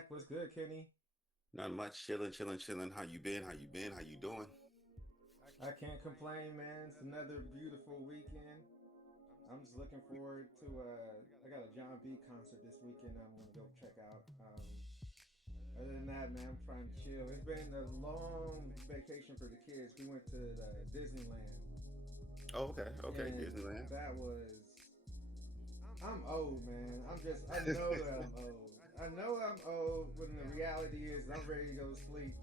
back. What's good, Kenny? Not much. Chilling, chilling, chilling. How you been? How you been? How you doing? I can't complain, man. It's another beautiful weekend. I'm just looking forward to. I got a John B concert this weekend. I'm gonna go check out. Other than that, man, I'm trying to chill. It's been a long vacation for the kids. We went to Disneyland, Oh, okay, okay. and Disneyland. that was. I'm old, man. I know that I'm old. I know I'm old, when the reality is I'm ready to go to sleep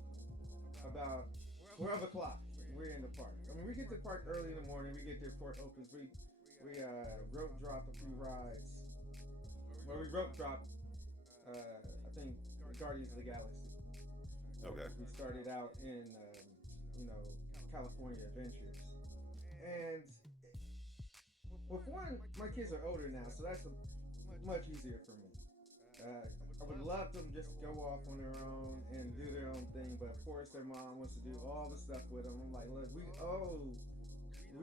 about 12 o'clock. We're in the park. I mean, we get to the park early in the morning. We get there before it opens. We rope drop a few rides. Well, we rope drop, I think, Guardians of the Galaxy. Okay. We started out in, you know, California Adventures. And well, for one, my kids are older now, so that's much easier for me. I would love them just to go off on their own and do their own thing, but of course their mom wants to do all the stuff with them. I'm like, look, we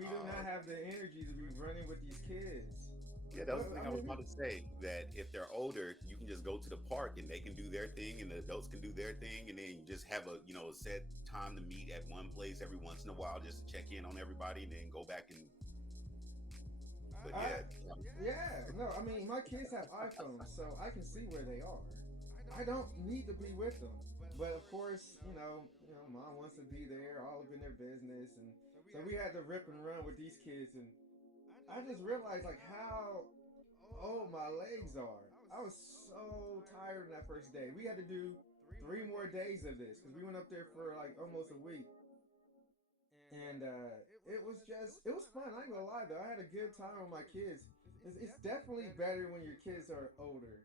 do not Uh, have the energy to be running with these kids. yeah, that was the thing I I was mean, about to say. That if they're older, you can just go to the park and they can do their thing, and the adults can do their thing, and then you just have a set time to meet at one place every once in a while just to check in on everybody, and then go back and. But I, yeah, yeah, no, I mean, my kids have iPhones, so I can see where they are. I don't need to be with them, but of course, mom wants to be there, all up in their business, and so we had to rip and run with these kids, and I just realized like how old my legs are. I was so tired on that first day. We had to do 3 more days of this because we went up there for like almost a week, and it was fun. I ain't gonna lie though, I had a good time with my kids. It's definitely better when your kids are older.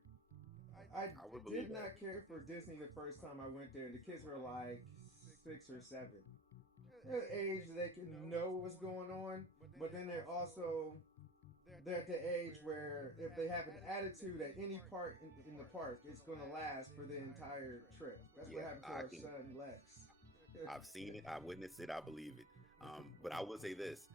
I I would did believe that. not care for Disney the first time I went there. The kids were like 6 or 7. They're the age they can know what's going on, but then they're at the age where if they have an attitude at any part in the park, it's going to last for the entire trip. That's what Yeah, happened to I our can. son Lex. I've seen it. I witnessed it. I believe it. But I will say this: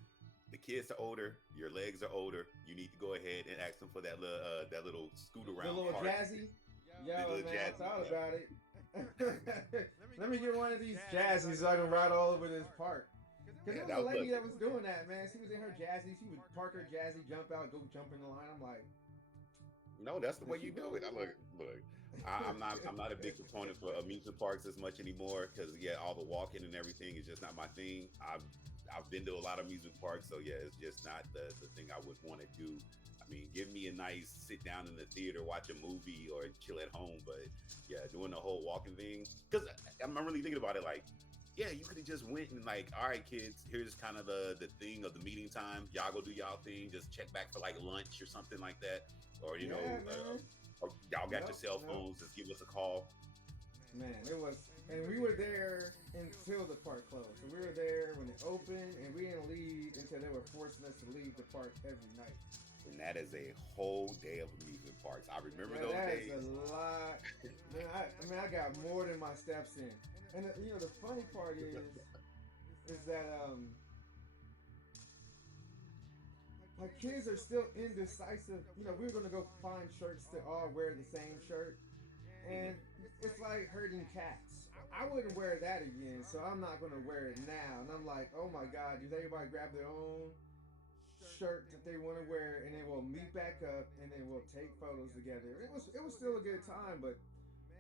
the kids are older. Your legs are older. You need to go ahead and ask them for that little scoot The around little part. jazzy. The Yo, little man, I jazzy. thought Yeah. about it. Let me get one of these jazzies so I can ride all over this park. Because there Yeah. was a That lady look. that was doing that, man. She was in her jazzy. She would park her jazzy, jump out, go jump in the line. I'm like, No, that's the did way she you do it. really? Look. I'm not a big proponent for amusement parks as much anymore because yeah, all the walking and everything is just not my thing. I've been to a lot of amusement parks, so yeah, it's just not the thing I would want to do. I mean, give me a nice sit down in the theater, watch a movie, or chill at home. But yeah, doing the whole walking thing because I'm really thinking about it. Like, yeah, you could have just went and like, all right, kids, here's kind of the thing of the meeting time. Y'all go do y'all thing. Just check back for like lunch or something like that, or Yeah, man. or y'all got your Nope, cell nope. phones. Just give us a call. Man, it was, and we were there until the park closed. So we were there when it opened, and we didn't leave until they were forcing us to leave the park every night. And that is a whole day of amusement parks. I remember Yeah, those that is a days. lot. Man, I mean, I got more than my steps in. And the funny part is that my kids are still indecisive. We were gonna go find shirts to all wear the same shirt, Mhm. and it's like herding cats. I wouldn't wear that again, so I'm not gonna wear it now. And I'm like, oh my god, does everybody grab their own shirt that they want to wear, and then we'll meet back up, and then we'll take photos together. It was still a good time, but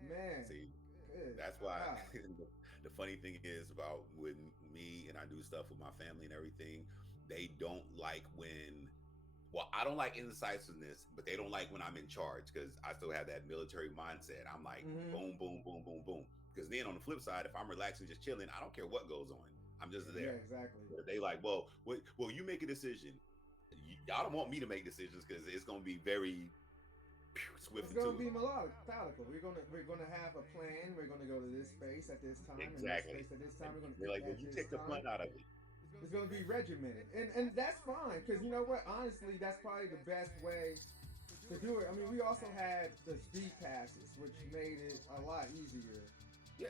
man, See, good that's why God. the funny thing is about when me and I do stuff with my family and everything, they don't like when. Well, I don't like indecisiveness, but they don't like when I'm in charge because I still have that military mindset. I'm like Mm-hmm. boom, boom, boom, boom, boom. Because then on the flip side, if I'm relaxing, just chilling, I don't care what goes on. I'm just Yeah, there. exactly. But they like, well, you make a decision. Y'all don't want me to make decisions because it's going to be very swift It's and gonna be intuitive. methodical. We're gonna have a plan. We're gonna go to this space at this time, and this Exactly. space at this time. And We're gonna they're eat like, well, at you this take the fun time. out of it. It's gonna be regimented, and that's fine because you know what? Honestly, that's probably the best way to do it. I mean, we also had the speed passes, which made it a lot easier. Yeah,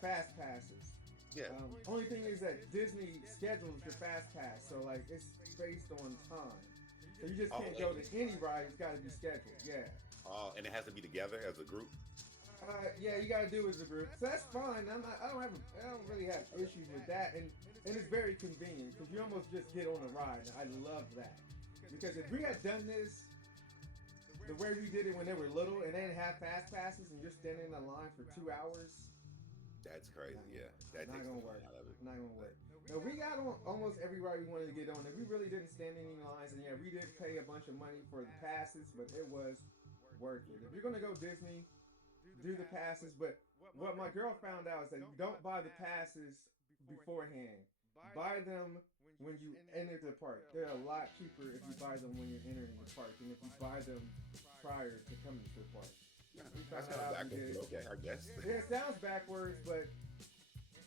Fast passes. yeah. Only thing is that Disney schedules your fast pass, so like it's based on time. So you just Oh, can't go to any ride; it's got to be scheduled. Yeah. and it has to be together as a group. Yeah, you gotta do it as a group. So that's fine. I don't really have issues with that, and it's very convenient because you almost just get on a ride. And I love that because if we had done this the way we did it when they were little and they didn't have fast passes and you're standing in a line for 2 hours, That's crazy. Yeah, that not takes the gonna fun work. out of it. Not gonna But work. No, we got on almost every ride we wanted to get on, and we really didn't stand in any lines. And yeah, we did pay a bunch of money for the passes, but it was worth it. If you're gonna go Disney, do the passes. But what my girl found out is that you don't buy the passes beforehand. Buy them when you enter the park. They're a lot cheaper if you buy them when you're entering the park than if you buy them prior to coming to the park. yeah, We found that's that kind of out. We backwards, did. but okay, I guess. Yeah, it sounds backwards, but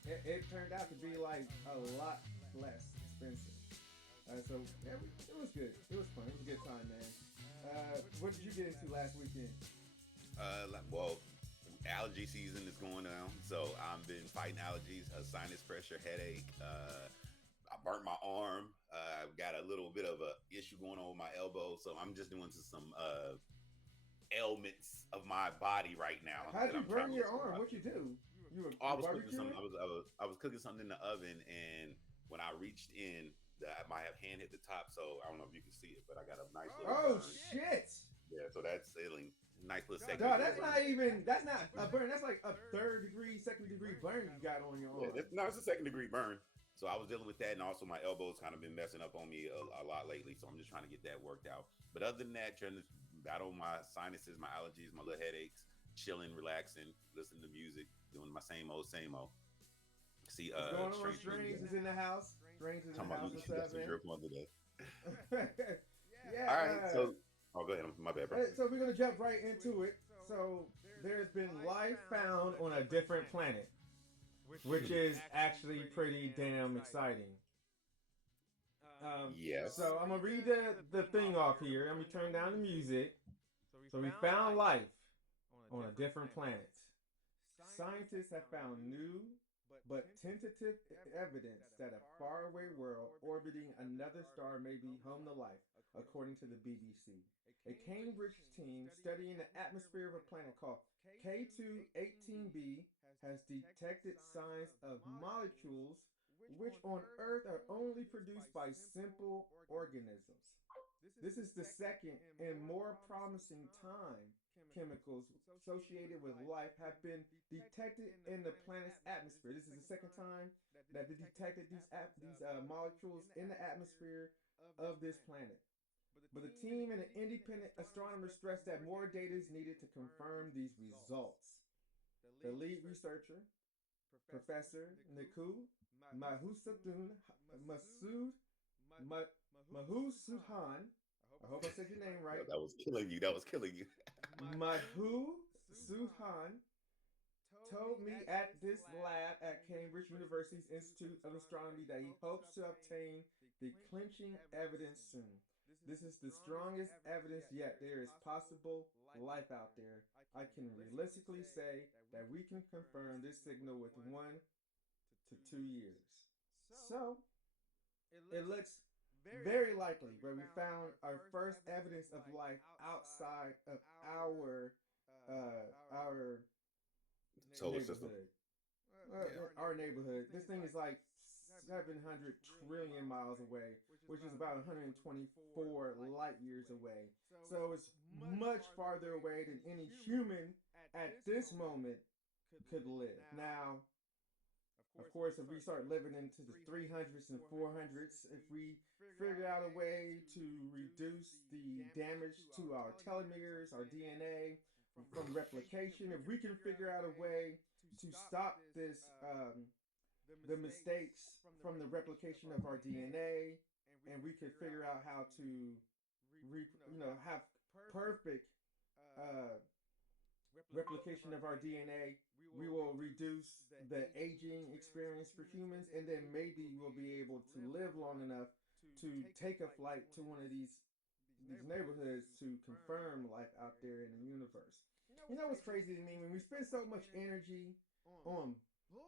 it turned out to be like a lot less expensive. So yeah, it was good. It was fun. It was a good time, man. What did you get into last weekend? Well, allergy season is going on, so I've been fighting allergies, sinus pressure, headache. I burnt my arm. I've got a little bit of a issue going on with my elbow, so I'm just doing some ailments of my body right now How'd that you I'm trying burn to your work through. arm? What you do? Oh, I You was cooking something. barbecuing? I was cooking something in the oven, and when I reached in, my hand hit the top. So I don't know if you can see it, but I got a nice little Oh burn. shit! Yeah, so that's a nice little second Dog, degree that's burn. not even. That's not a burn. That's like a third degree, second degree burn you got on your Yeah, arm. no, it's a second degree burn. So I was dealing with that, and also my elbows kind of been messing up on me a lot lately. So I'm just trying to get that worked out. But other than that, trying to battle my sinuses, my allergies, my little headaches, chilling, relaxing, listening to music, doing my same old, same old. See, What's going on? Strange Brew, Strange yeah. is in the house. Strange is in Talking the about house. you What's got up, some man? drip on today. Yeah. All right, so oh, go ahead. My bad, bro. So we're gonna jump right into it. So there's been life found on a different planet, which is actually pretty damn exciting. Yes. So I'm gonna read the thing off here. I'm gonna turn down the music. So we found life on a different planet. Scientists have found new but tentative evidence that a faraway world orbiting another star may be home to life, according to the BBC. A Cambridge team studying the atmosphere of a planet called K218b has detected signs of molecules which on Earth are only produced by simple organisms. This is the second and more promising time chemicals associated with life have been detected in the planet's atmosphere. This is the second time that they detected these molecules in the atmosphere of this planet. But the team and the independent astronomers stressed that more data is needed to confirm these results. The lead researcher, Professor Nico Mahusudun Masood Mahusudhan, I hope I said your name right. That was killing you. That was killing you. Madhu Suhan told me at this lab at Cambridge University's Institute of Astronomy that he hopes to obtain the clinching evidence soon. This is the strongest evidence yet there is possible life out there. I can realistically say that we can confirm this signal with 1 to 2 years. So, it looks very likely where we found our first evidence of life outside of our Solar system. neighborhood. Yeah. Our neighborhood. This thing is like 700 trillion miles away, which is about 124 light years away. So it's much farther away than any human at this moment could live. Now, of course, if we start living into the 300s and 400s, if we figure out a way to reduce the damage to our telomeres, our DNA from replication, if we can figure out a way to stop the mistakes from the replication of our DNA, and we could figure out how to, have perfect uh, replication of our DNA, we will reduce the aging experience for humans, and then maybe we'll be able to live long enough to take a flight to one of these neighborhoods to confirm life out there in the universe. You know what's crazy to me? When we spend so much energy on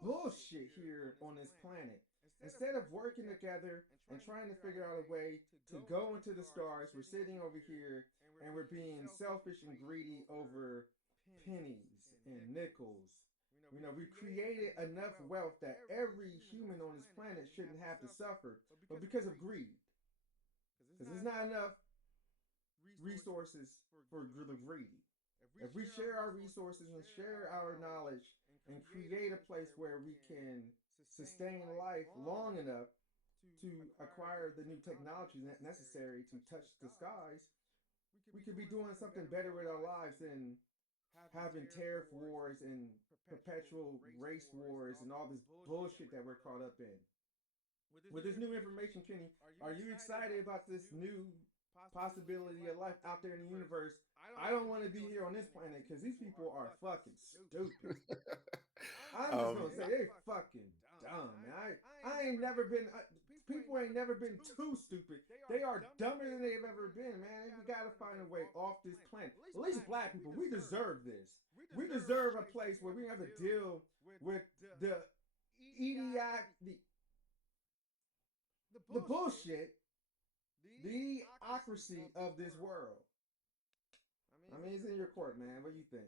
bullshit here on this planet, instead of working together and trying to figure out a way to go into the stars, we're sitting over here and we're being selfish and greedy over pennies and nickels. We've created enough wealth that every human on this planet shouldn't have to suffer, but because of greed, because there's not enough resources for the greedy. If we share our resources and share our knowledge and create a place where we can sustain life long enough to acquire the new technology necessary to touch the skies, we could be doing something better with our lives than having tariff wars and perpetual race wars and all this bullshit that we're caught up in. With this new information, Kenny, are you excited about this new possibility of life out there in the universe? I don't want to be here on this planet because these people are fucking stupid. I'm just gonna say they fucking dumb, man. I ain't never been. People ain't never been too stupid. They are dumber than they've ever been, man. We gotta find a way off this planet. At least black people, we deserve this. We deserve a place where we have to deal with the the bullshit, the idiocracy of this world. I mean, it's in your court, man. What do you think?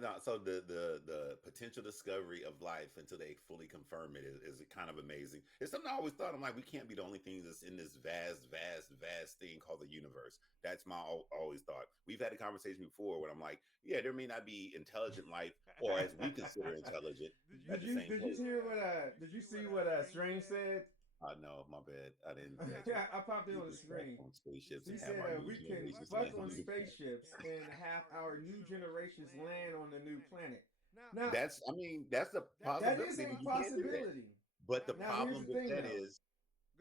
No, so the potential discovery of life until they fully confirm it is kind of amazing. It's something I always thought. I'm like, we can't be the only things that's in this vast thing called the universe. That's my always thought. We've had a conversation before where I'm like, yeah, there may not be intelligent life, or as we consider intelligent. Did you hear what? Did you see what Strange said? No, my bad. I didn't. I popped it on the screen. On spaceships. He said we can fuck on spaceships and have our new generations land on the new planet. Now, that's a possibility. That is a possibility. But the problem with that is,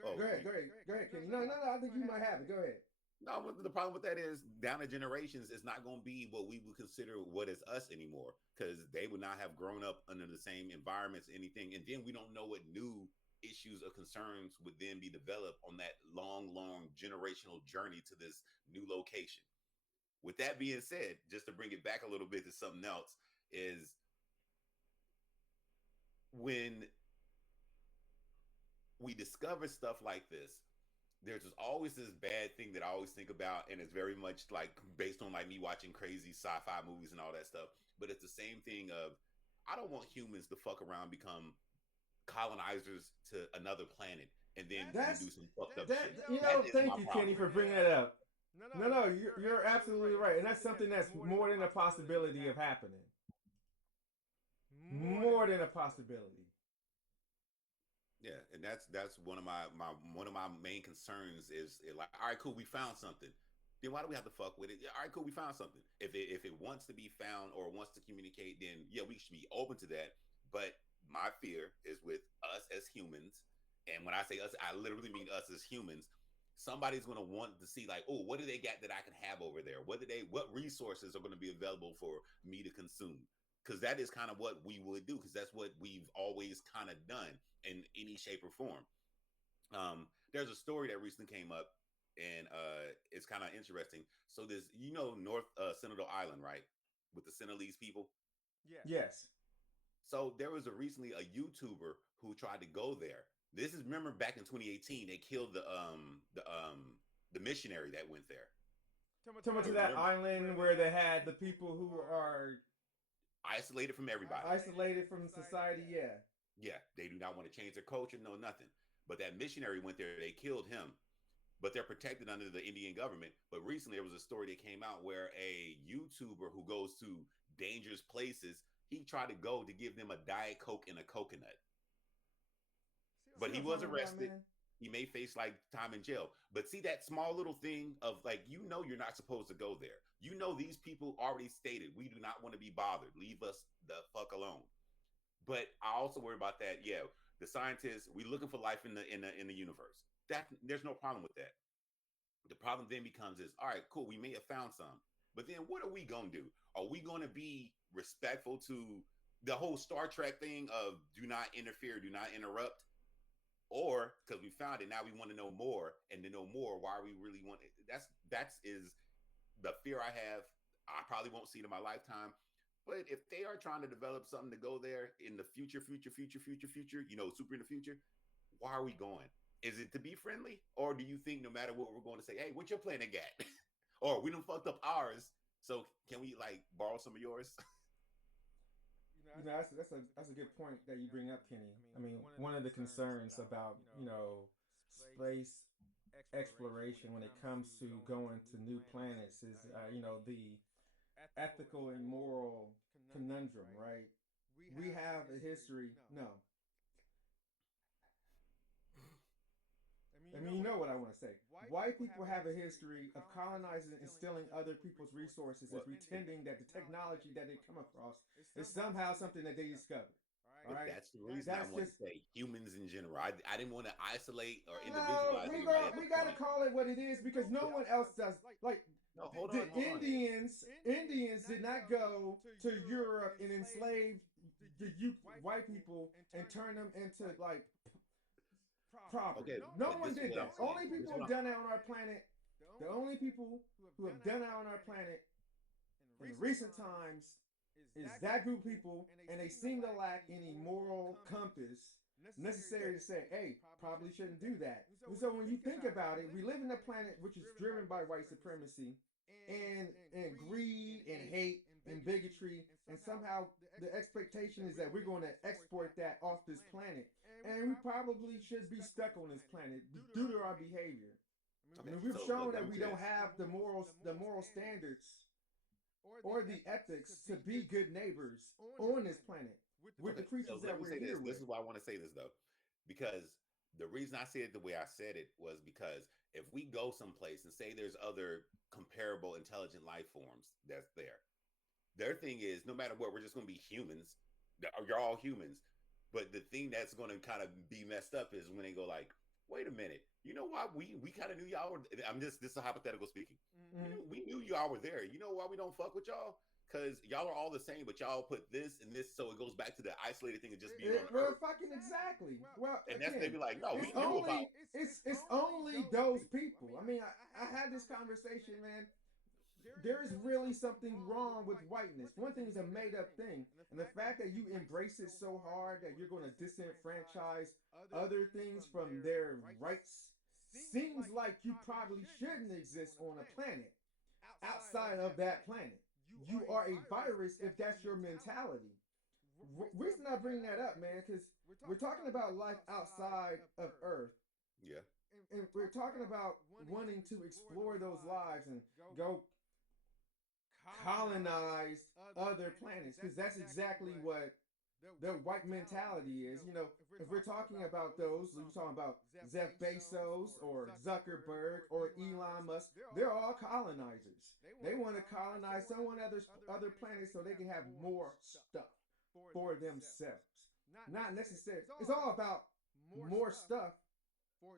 go ahead, Kenny. No. I think you might have it. Go ahead. No, the problem with that is down the generations, it's not going to be what we would consider what is us anymore, because they would not have grown up under the same environments, anything, and then we don't know what new issues or concerns would then be developed on that long generational journey to this new location. With that being said, just to bring it back a little bit to something else, is when we discover stuff like this, there's always this bad thing that I always think about, and it's very much like based on like me watching crazy sci-fi movies and all that stuff, but it's the same thing of, I don't want humans to fuck around, become colonizers to another planet, and then do some fucked up shit. Thank you, Kenny, for bringing that up. No, you're absolutely right, and that's something that's more than a possibility of happening. More than a possibility. Yeah, and that's one of my main concerns is like, all right, cool, we found something. Then why do we have to fuck with it? All right, cool, we found something. If it wants to be found or wants to communicate, then yeah, we should be open to that. But my fear is with us as humans, and when I say us, I literally mean us as humans. Somebody's going to want to see like, oh, what do they got that I can have over there? What resources are going to be available for me to consume? Because that is kind of what we would do, because that's what we've always kind of done in any shape or form. There's a story that recently came up, and it's kind of interesting. So this, North Sentinel Island, right, with the Senegalese people? Yes. So there was recently a YouTuber who tried to go there. This is, remember back in 2018, they killed the missionary that went there. To that island where they had the people who are isolated from everybody, isolated from society. Yeah, they do not want to change their culture, no nothing. But that missionary went there, they killed him, but they're protected under the Indian government. But recently there was a story that came out where a YouTuber who goes to dangerous places, he tried to go to give them a Diet Coke and a coconut. But he was arrested. He may face like time in jail. But see that small little thing of like, you're not supposed to go there. These people already stated, we do not want to be bothered. Leave us the fuck alone. But I also worry about that. Yeah, the scientists, we looking for life in the universe. That there's no problem with that. The problem then becomes is, all right, cool, we may have found some. But then what are we going to do? Are we going to be respectful to the whole Star Trek thing of do not interfere, do not interrupt? Or because we found it, now we want to know more, and to know more, why we really want it. That's the fear I have. I probably won't see it in my lifetime. But if they are trying to develop something to go there in the future, super in the future, why are we going? Is it to be friendly? Or do you think no matter what we're going to say, hey, what's your planet got? Or we done fucked up ours, So can we like borrow some of yours? That's a good point that you bring up, Kenny. I mean, one of the concerns about space exploration when it comes to going to new planets is the ethical and moral conundrum, right? We have a history. No, I mean, you know what I want to say. White people have a history of colonizing and stealing other people's resources and Well, pretending that the technology that they come across is somehow something that they discovered. All but right, that's the reason I that's wanted just to say humans in general. I didn't want to isolate or no. individualize anybody at the We gotta point. call it what it is because no But one else does. Like no, the hold on. Indians did not go to Europe and enslave the white people and turn them into like property. Okay, No but one this is did what I'm that. saying. Only This people is who what have done that on our planet, the only people who have done that on our planet in recent times is that group of people, and they seem to lack any moral compass necessary to say, hey, probably shouldn't do that. And so when you think about it, we live in a planet which is driven by white supremacy and greed and hate and bigotry, and somehow the expectation is that we're going to export that off this planet. And we probably should be stuck on this planet due to our behavior. I okay. mean, we've So look, shown let that me we say don't this. have the moral standards or the ethics to be good neighbors on this planet with the Okay, creatures so that let me we're say here this. This with. is why I want to say this though, because the reason I said it the way I said it was because if we go someplace and say there's other comparable intelligent life forms that's there, their thing is no matter what, we're just going to be humans. You're all humans. But the thing that's going to kind of be messed up is when they go like, wait a minute, you know why we kind of knew y'all were. I'm just this is a hypothetical speaking. You Mm-hmm. know, we knew y'all were there. You know why we don't fuck with y'all? Because y'all are all the same, but y'all put this and this, so it goes back to the isolated thing of just being on Well, Earth. fucking exactly. Well, And that's they again, be like, no, it's we knew about. only it's only those people. I mean, I had this conversation, man. There is really something wrong with whiteness. One thing is a made up thing. And the fact that you embrace it so hard that you're going to disenfranchise other things from their rights seems like you probably shouldn't exist on a planet outside of that planet. You are a virus if that's your mentality. Reason I bring that up, man, because we're talking about life outside of Earth, Yeah. and we're talking about wanting to explore those lives and go colonize other planets because that's exactly what the white mentality is. If we're talking about those, you're talking about Jeff Bezos or Zuckerberg or Elon Musk, they're all colonizers. They want to colonize someone other planet so they can have more stuff for themselves. Not necessarily. It's all about more stuff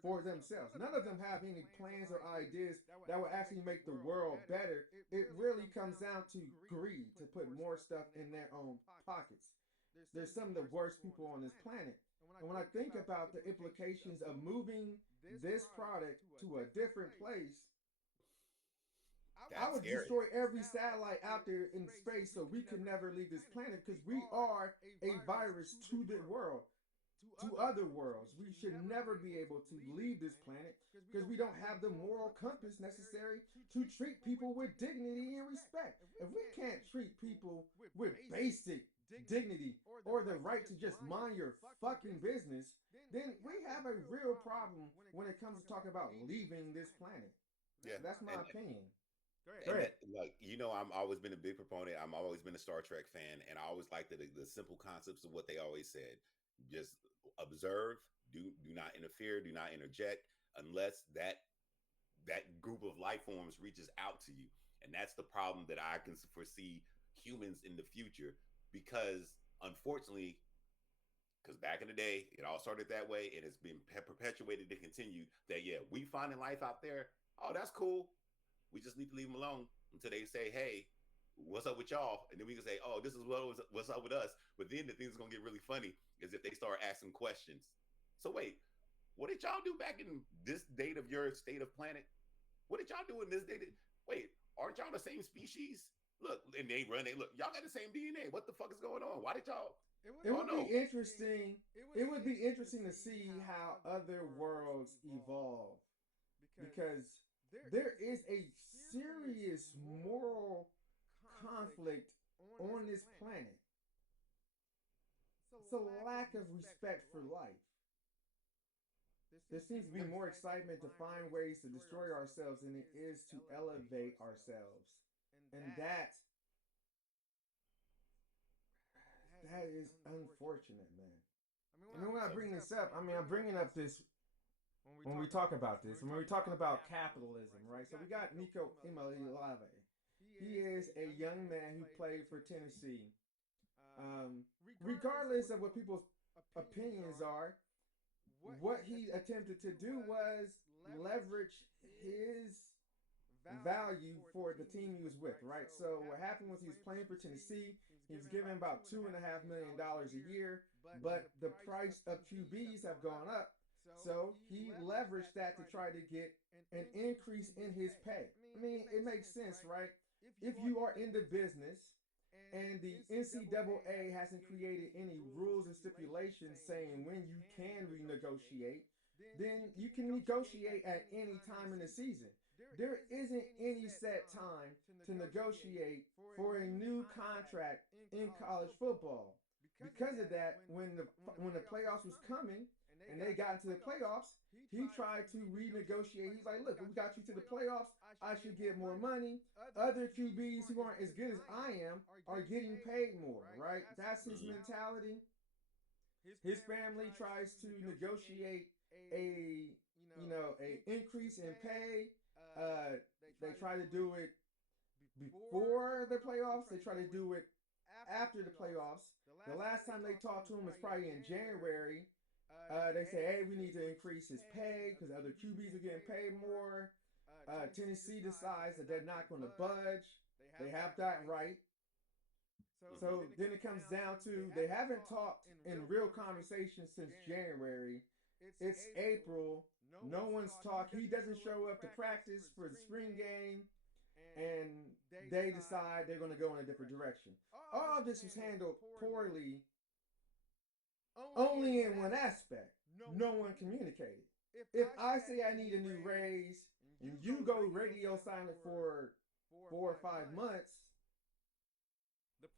for themselves. None of them have any plans or ideas that will actually make the world better. It really comes down to greed, to put more stuff in their own pockets. There's some of the worst people on this planet. And when I think about the implications of moving this product to a different place, I That's would scary. destroy every satellite out there in space so we could never leave this planet because we are a virus to the world, to other worlds. We should never be able to leave this planet because we don't have the moral compass necessary to treat people with dignity and respect. If we can't treat people with basic dignity or the right to just mind your fucking business, then we have a real problem when it comes to talking about leaving this planet. Yeah. That's my And opinion. Go and ahead. that like I'm always been a big proponent. I'm always been a Star Trek fan, and I always liked the simple concepts of what they always said. Just observe, do not interfere, do not interject unless that group of life forms reaches out to you. And that's the problem that I can foresee humans in the future because unfortunately, because back in the day, it all started that way and it's been perpetuated and continued that, yeah, we finding life out there. Oh, that's cool. We just need to leave them alone until they say, hey, what's up with y'all? And then we can say, oh, this is what's up with us. But then the thing that's going to get really funny is if they start asking questions. So wait, what did y'all do back in this date of your state of planet? What did y'all do in this date? Wait, aren't y'all the same species? Look, and they look, y'all got the same DNA. What the fuck is going on? Why did y'all? It Oh would be no. interesting. It would be interesting to see how other worlds evolve because there is a serious moral conflict on this planet. It's a lack of respect for life. There seems to be more excitement to find ways to destroy ourselves than it is to elevate ourselves. And that is unfortunate, man. I mean, when I bring this up, I'm bringing up this when we talk about this, when we're talking about capitalism, right? So we got Nico Iamaleava. He is a young man who played for Tennessee. Regardless of what people's opinions are, what he attempted to do was leverage his value for the team he was with, right? So what happened was he was playing for Tennessee. He was given about $2.5 million a year, but the price of QBs have gone up. So he leveraged that to try to get an increase in his pay. I mean, it makes sense, right? If you are in the business and the NCAA hasn't created any rules and stipulations saying when you can renegotiate, then you can negotiate at any time in the season. There isn't any set time to negotiate for a new contract in college football. Because of that, when the playoffs was coming and they got into the playoffs, he tried to renegotiate. He's like, look, we got you to the playoffs. I should get more money. Other QBs who aren't as good as I am are getting paid more, right? That's his mentality. His family tries to negotiate a increase in pay. They try to do it before the playoffs. They try to do it after the playoffs. The last time they talked to him was probably in January. They say, hey, we need to increase his pay because other QBs are getting paid more. Tennessee decides that they're not going to budge. They have that right. So then it comes down to they haven't talked in real conversation since January. It's April. No one's talked. He doesn't show up to practice for the spring game. And they decide they're going to go in a different direction. All this was handled poorly only in one aspect. No one communicated. If I say I need a new raise and you go radio silent for 4 or 5 months,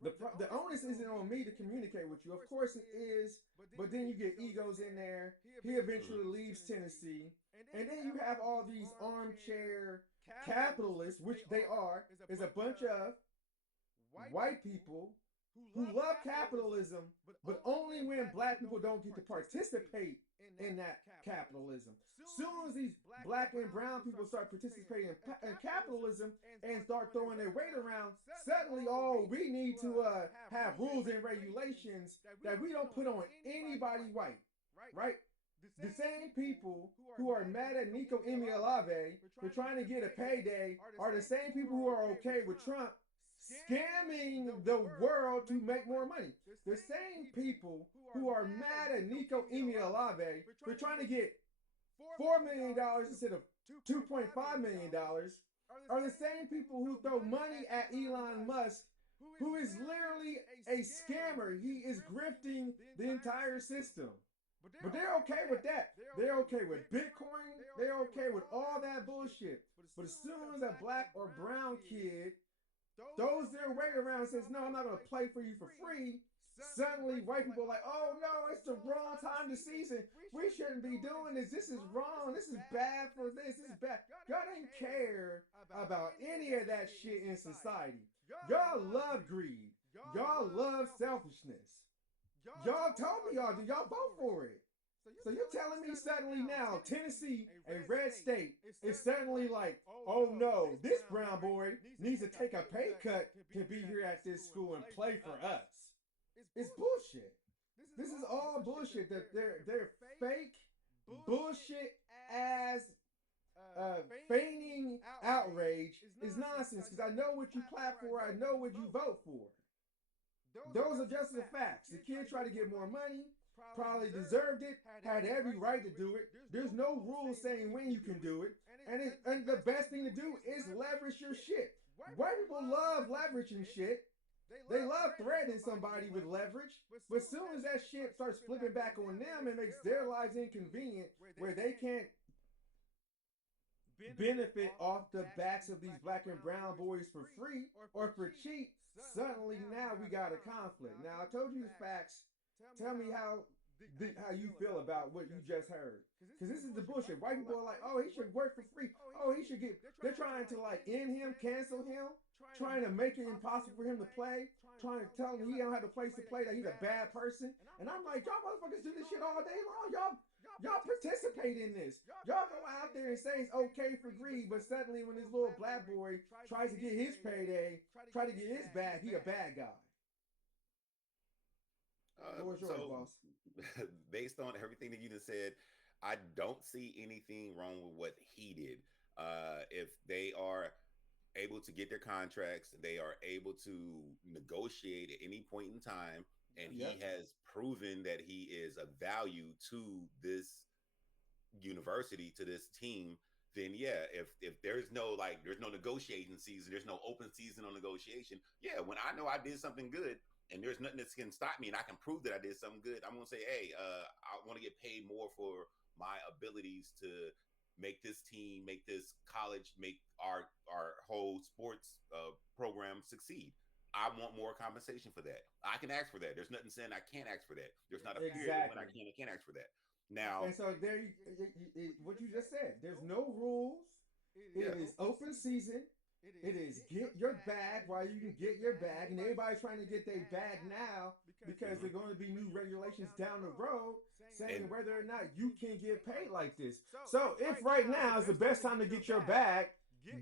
the onus isn't on me to communicate with you. Of course it is, but then you get egos in there. He eventually leaves Tennessee, and then you have all these armchair capitalists, which they are, is a bunch of white people who love capitalism, but only when black people don't get to participate in that capitalism. Soon as these black and brown people start participating in capitalism and start throwing their weight around, suddenly, we need to have rules and regulations that we don't put on anybody white, right? The same people who are mad at Nico Iamaleava for trying to get a payday are the same people who are okay with Trump scamming the world to make more money. The same people who are mad at Nico Iamaleava for trying to get $4 million instead of $2.5 million are the same people who throw money at Elon Musk, who is literally a scammer. He is grifting the entire system. But they're okay with that. They're okay with Bitcoin. They're okay with all that bullshit. But as soon as a black or brown kid throws their weight around and says, no, I'm not going to play for you for free, suddenly white people are like, oh no, it's the wrong time to season. We shouldn't be doing this. This is wrong. This is bad for this. This is bad. Y'all didn't care about any of that shit in society. Y'all love greed. Y'all love selfishness. Y'all told me y'all do. Y'all vote for it. So you're telling me suddenly now Tennessee, a red state, is suddenly like, oh no, this brown boy needs to take a pay cut to be here at this school and play for us. It's bullshit. This is all bullshit. They're fake bullshit ass feigning outrage is nonsense because I know what you clap for. I know what you vote for. Those are just the facts. The kid tried to get more money, probably deserved it, had every right to do it. There's no rule saying when you can do it. And the best thing to do is leverage your shit. White people love leveraging shit. They love threatening somebody with leverage. But as soon as that shit starts flipping back on them and makes their lives inconvenient where they can't benefit off the backs of these black and brown boys for free or for cheap, suddenly now we got a conflict. Now I told you the facts. Tell me how you feel about what you just heard. Because this is the bullshit. White people are like, oh, he should work for free. Oh, he should get. They're trying to like end him, cancel him, trying to make it impossible for him to play, trying to tell him he don't have a place to play, that he's a bad person. And I'm like, y'all motherfuckers do this shit all day long. Y'all participate in this. Y'all go out there and say it's okay for greed, but suddenly when this little black boy tries to get his payday, try to get his bag, he a bad guy. What was yours, boss? Based on everything that you just said, I don't see anything wrong with what he did. If they are able to get their contracts, they are able to negotiate at any point in time, and he has proven that he is of value to this university, to this team, then yeah, if there's no negotiation season, there's no open season on negotiation. Yeah, when I know I did something good and there's nothing that can stop me and I can prove that I did something good, I'm gonna say, hey, I want to get paid more for my abilities to make this team, make this college, make our whole sports program succeed. I want more compensation for that. I can ask for that. There's nothing saying I can't ask for that. There's not a period when I can't ask for that. Now, and so there, what you just said. There's no rules. It is open season. It is get your bag while you can get your bag, and everybody's trying to get their bag now because there are going to be new regulations down the road saying whether or not you can get paid like this. So if right now is the best time to get your bag,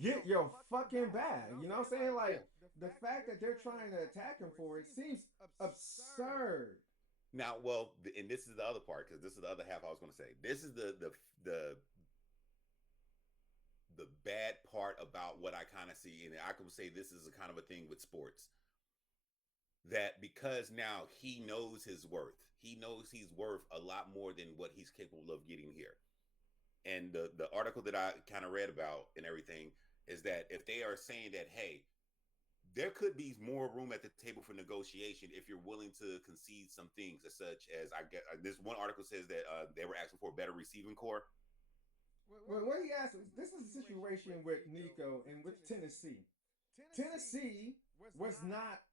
get your fucking bag. You know what I'm saying? Like the fact that they're trying to attack him for it seems absurd. Now, well, and this is the other part, because this is the other half I was going to say. This is the bad part about what I kind of see, and I could say this is a kind of a thing with sports, that because now he knows his worth, he knows he's worth a lot more than what he's capable of getting here. And the article that I kind of read about and everything is that if they are saying that, hey, there could be more room at the table for negotiation if you're willing to concede some things, as such as I get this one article says that they were asking for a better receiving core. Well, what he asked, this is a situation with Nico and with Tennessee. Tennessee was not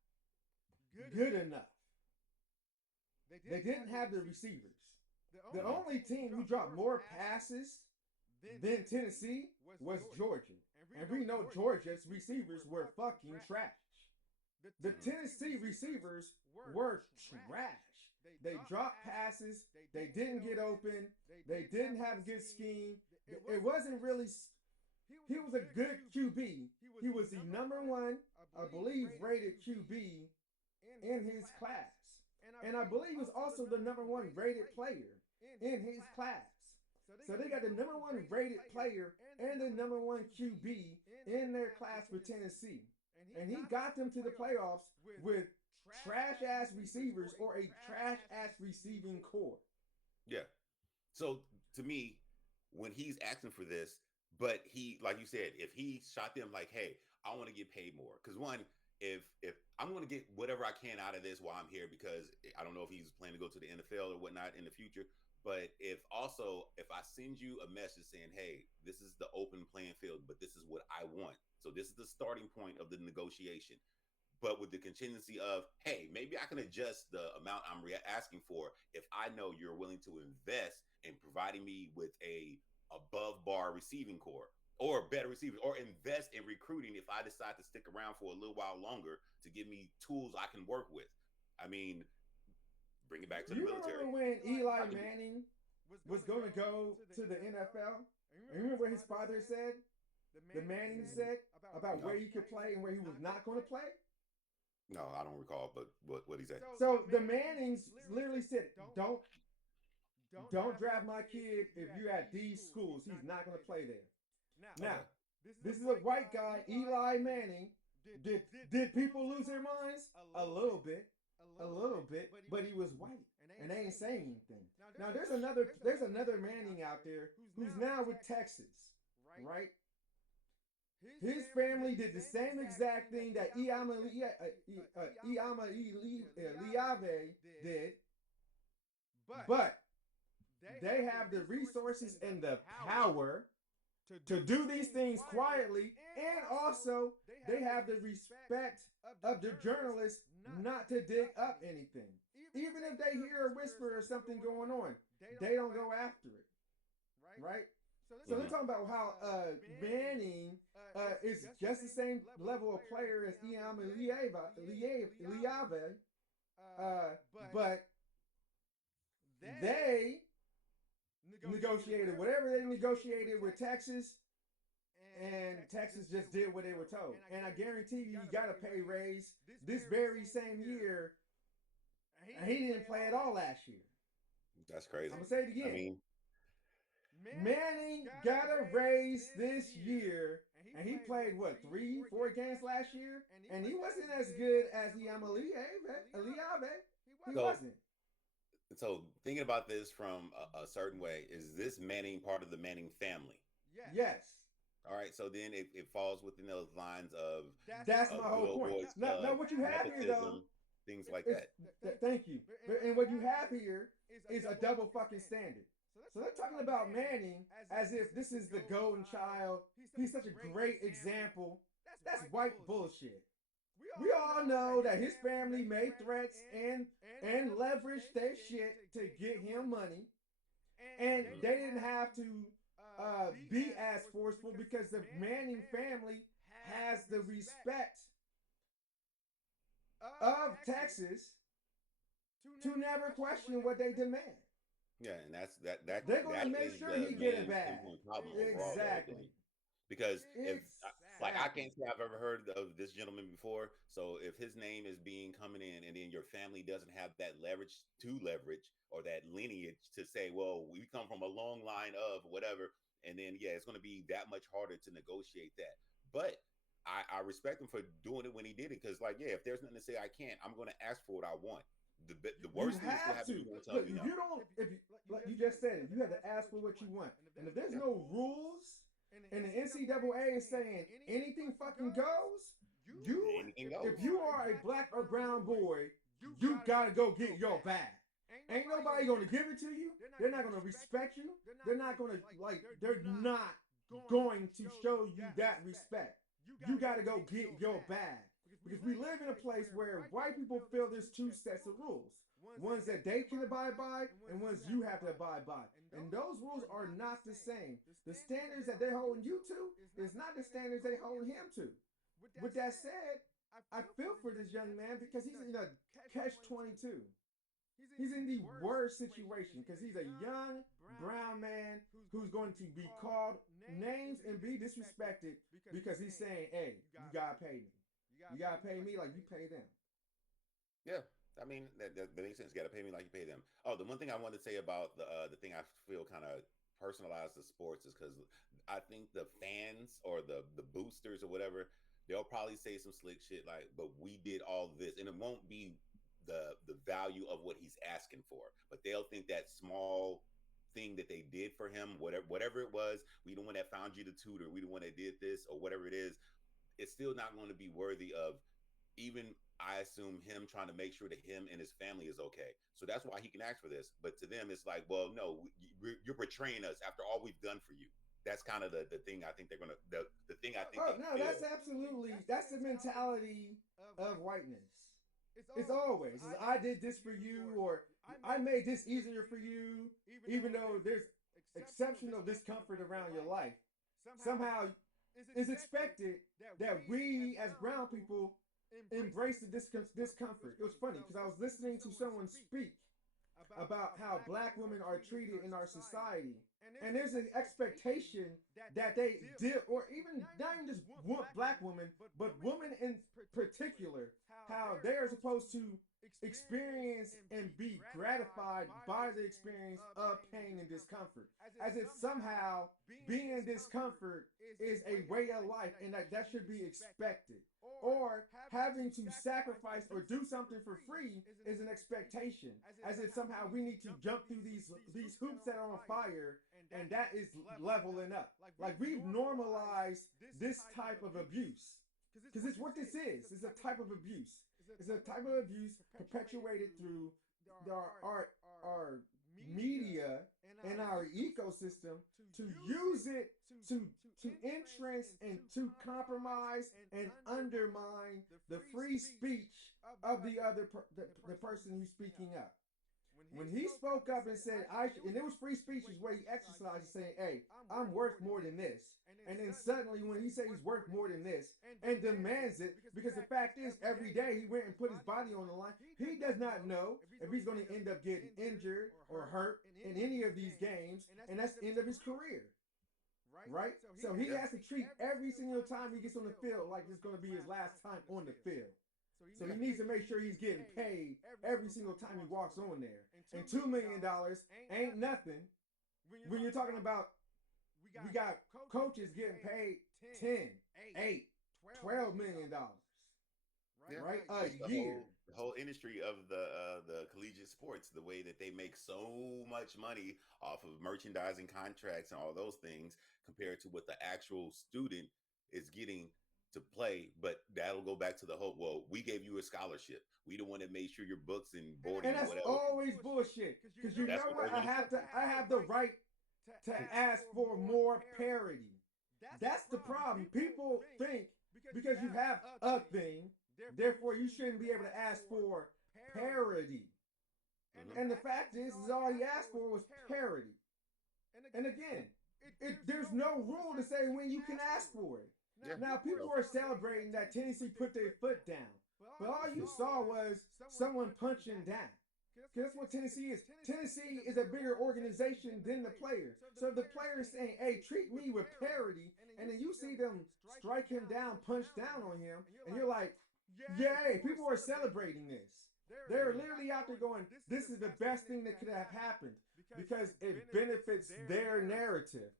good enough. They didn't have the receivers. The only team who dropped more passes than Tennessee was Georgia. And we know Georgia's receivers were fucking trash. The Tennessee receivers were trash. They dropped passes. They didn't get open. They didn't have a good scheme. It wasn't really... He was a good QB. He was the number one, I believe, rated QB in his class. And I believe he was also the number one rated player in his class. So they got the number one rated player and the number one QB in their class for Tennessee. And he got them to the playoffs with trash-ass receivers or a trash-ass receiving core. Yeah. So to me, when he's asking for this, but he, like you said, if he shot them like, hey, I want to get paid more. Because one, if I'm going to get whatever I can out of this while I'm here, because I don't know if he's planning to go to the NFL or whatnot in the future. But if I send you a message saying, hey, this is the open playing field, but this is what I want. So this is the starting point of the negotiation. But with the contingency of, hey, maybe I can adjust the amount I'm asking for if I know you're willing to invest in providing me with a above bar receiving core or better receivers, or invest in recruiting if I decide to stick around for a little while longer to give me tools I can work with. I mean, bring it back to the military. You remember when Eli Manning was going to go to the NFL? And remember what his father said? The Manning said about where he could play and where he was not going to play? No, I don't recall, but what he said. So the Mannings literally said, don't draft my kid if you're at these schools. He's not going to play there. Now, this is a white guy, Eli Manning. Did people lose their minds? A little bit, but he was white, and they ain't saying anything. Now there's another Manning out there who's now with Texas, right? His family did the same exact thing that Iamaleava did, but they have the resources and the power to do these things quietly, and also they have the respect of the journalists not to dig up anything. Even if they hear a whisper or something going on, they don't go after it, right? So they're talking about how Manning is just the same level of player as Iamaleava, but they negotiated whatever they negotiated with Texas, and Texas just did what they were told. And I guarantee you, he got a pay raise this very same year, and he didn't play at all last year. That's crazy. I'm gonna say it again. I mean, Manning got a raise this year, and he played what, 3-4 games last year, and he wasn't as good as Iamaleava. He wasn't. So thinking about this from a certain way, is this Manning part of the Manning family? Yes. All right, so then it falls within those lines of that's my whole point. Now, what you have here, though, things like that. Thank you. And what you have here is a double fucking standard. So they're talking about Manning as if this is the golden child. He's such a great example. That's white bullshit. We all know that his family made threats and leveraged their shit to get him money, and they didn't have to be as forceful because the Manning family has the respect of Texas to never question what they demand. Yeah, and that they're going to make sure he get it back. Exactly. Because if I can't say I've ever heard of this gentleman before. So if his name is coming in, and then your family doesn't have that leverage or that lineage to say, well, we come from a long line of whatever, and then it's going to be that much harder to negotiate that. But I respect him for doing it when he did it, because if there's nothing to say I can't, I'm going to ask for what I want. The worst thing is to have you tell me no. If you like you just said it, you have to ask for what you want, and if there's no rules. And the NCAA is saying anything fucking goes. If you are a black or brown boy, you gotta go get your bag. Ain't nobody gonna give it to you. They're not gonna respect you. They're not gonna They're not going to show you that respect. You gotta go get your bag, because we live in a place where white people feel there's two sets of rules. Ones that they can abide by, and ones you have to abide by. And those rules are not the same. The standards that they're holding you to is not the standards they hold him to. With that said, I feel for this young man, because he's in a catch-22. He's in the worst situation, because he's a young brown man who's going to be called names and be disrespected because he's saying, hey, you gotta pay me. You gotta pay me like you pay them. Yeah. I mean, that makes sense. You got to pay me like you pay them. Oh, the one thing I wanted to say about the thing I feel kind of personalized to sports is because I think the fans or the boosters or whatever, they'll probably say some slick shit like, but we did all this, and it won't be the value of what he's asking for, but they'll think that small thing that they did for him, whatever it was, we the one that found you the tutor, we the one that did this, or whatever it is, it's still not going to be worthy of even, I assume, him trying to make sure that him and his family is okay. So that's why he can ask for this. But to them, it's like, well, no, you're betraying us after all we've done for you. That's kind of the thing I think they're going to, the thing I think. Oh, no, that's absolutely, that's the mentality of whiteness. It's always, I did this for you, or I made this easier for you, even though there's exceptional discomfort around your life. Somehow it's expected that we as brown people embrace the discomfort. It was funny because I was listening to someone speak about how black women are treated in our society, and there's an expectation that they deal, or even not even just black women, but women in particular, how they are supposed to experience and be gratified by the experience of pain and discomfort, as if somehow being in discomfort is a way of life and that should be expected, or having to sacrifice or do something for free is an expectation, as if somehow we need to jump through these hoops that are on fire, and that is leveling up. Like, we've normalized this type of abuse, because it's what this is. It's a type of abuse. It's a type of abuse perpetuated through our media in our ecosystem to use it to entrench and to compromise and undermine the free speech of the other the person who's speaking up. When he spoke up and said, and it was free speech is where he exercised saying, hey, I'm worth more than this. And then suddenly when he said he's worth more than this and demands it, because the fact is every day he went and put his body on the line, he does not know if he's going to end up getting injured or hurt in any of these games, and that's the end of his career. Right? So he has to treat every single time he gets on the field like it's going to be his last time on the field. So he needs to make sure he's getting paid every single time he walks on there. And $2 million ain't nothing when you're talking about we got coaches getting paid 10, 8, $12 million. Right? A year. The whole industry of the collegiate sports, the way that they make so much money off of merchandising contracts and all those things compared to what the actual student is getting to play. But that'll go back to the whole, well, we gave you a scholarship. We the one that made sure your books and boarding and that's whatever. Always bullshit. Because you know what? I have the right to ask for more parity. That's the problem. People think because you have a thing, therefore you shouldn't be able to ask for parity. And the fact is all he asked for was parity. And again, there's no rule to say when you can ask for it. Now, people are celebrating that Tennessee put their foot down. But all you saw was someone punching down. Because that's what Tennessee is. Tennessee is a bigger organization than the player. So if the player is saying, hey, treat me with parity, and then you see them strike him down, punch down on him, and you're like, yay, people are celebrating this. They're literally out there going, this is the best thing that could have happened because it benefits their narrative.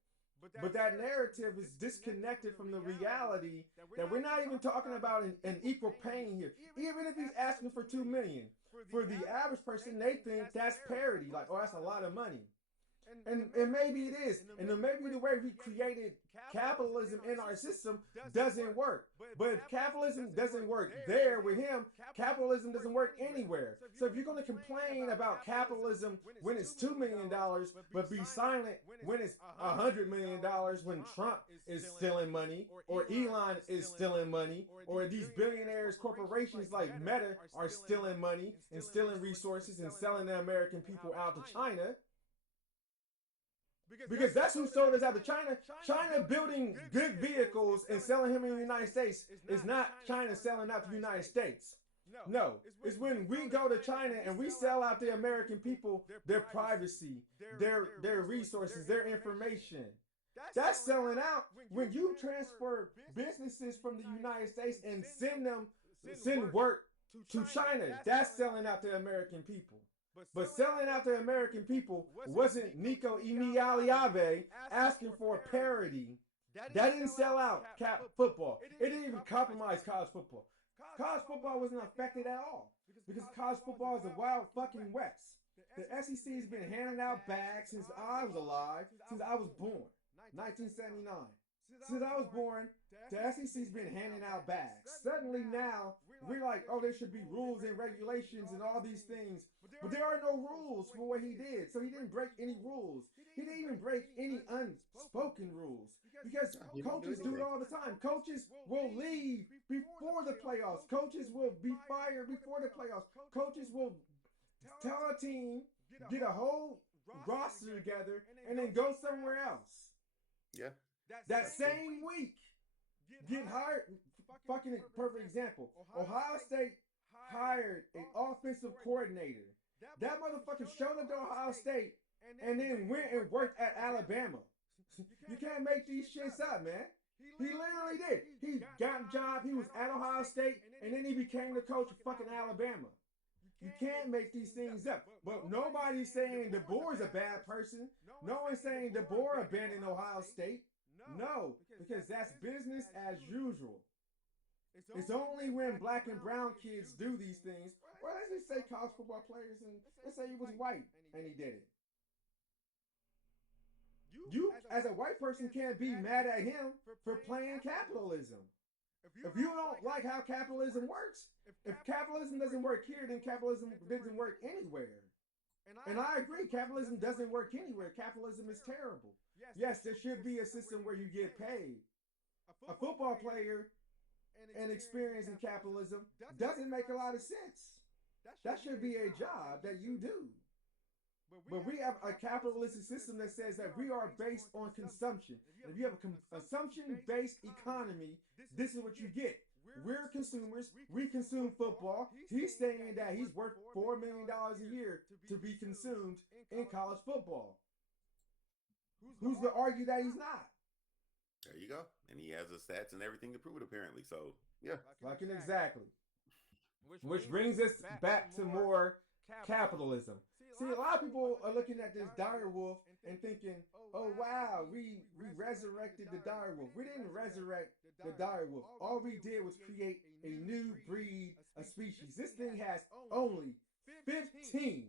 But that narrative is disconnected from the reality that we're not even talking about an equal paying here. Even if he's asking for $2 million, for the average person, they think that's parity. Like, oh, that's a lot of money. And maybe it is. And then maybe the way we created capitalism in our system doesn't work. But if capitalism doesn't work there with him, capitalism doesn't work anywhere. So if you're going to complain about capitalism when it's $2 million, but be silent when it's $100 million, when Trump is stealing money, or Elon is stealing money, or these billionaires, corporations like Meta are stealing money and stealing resources and selling the American people out to China, because that's who sold us out to China. China building good vehicles and selling him in the United States is not China selling out to the United States. No, it's when we go to China and we sell out the American people their privacy, their resources, their information. That's selling out when you transfer businesses from the United States and send work to China. That's selling out the American people. But selling out the American people wasn't Nico Iamaleava asking for parity. That didn't sell out football. It didn't even compromise college football. College football wasn't affected at all because college football is the wild fucking West. The SEC has been handing out bags since I was alive, since I was born, 1979. Since I was born, the SEC's been handing out bags. Suddenly now, we're like, oh, there should be rules and regulations and all these things. But there are no rules for what he did. So he didn't break any rules. He didn't even break any unspoken rules. Because coaches do it all the time. Coaches will leave before the playoffs. Coaches will be fired before the playoffs. Coaches will tell a team, get a whole roster together, and then go somewhere else. Yeah. That same week, get hired. Fucking perfect example. Ohio State hired an offensive coordinator. That motherfucker showed up to Ohio State and then went and worked at Alabama. You can't make these shits up, man. He literally did. He got a job. He was at Ohio State, and then he became the coach of fucking Alabama. You can't make these things up. But nobody's saying DeBoer is a bad person. No one's saying DeBoer abandoned Ohio State. No, because that's business as usual. It's only when black and brown kids do these things, or let's just say college football players, and let's say he was white and he did it. You, as a white person, can't be mad at him for playing capitalism. If you don't like how capitalism works, if capitalism doesn't work here, then capitalism doesn't work anywhere. And I agree, capitalism doesn't work anywhere. Capitalism is terrible. Yes, there should be a system where you get paid. A football player and experience in capitalism doesn't make a lot of sense. That should be a job that you do. But we have a capitalistic system that says that we are based on consumption. And if you have a consumption-based economy, this is what you get. We're consumers. We consume football. He's saying that he's worth $4 million a year to be consumed in college football. Who's to argue that he's not? There you go. And he has the stats and everything to prove it, apparently. So, yeah. Fucking exactly. Which brings us back to more capitalism. See, a lot of people are looking at this dire wolf and thinking, oh, wow, we resurrected the dire wolf. We didn't resurrect the dire wolf. All we did was create a new breed of species. This thing has only 15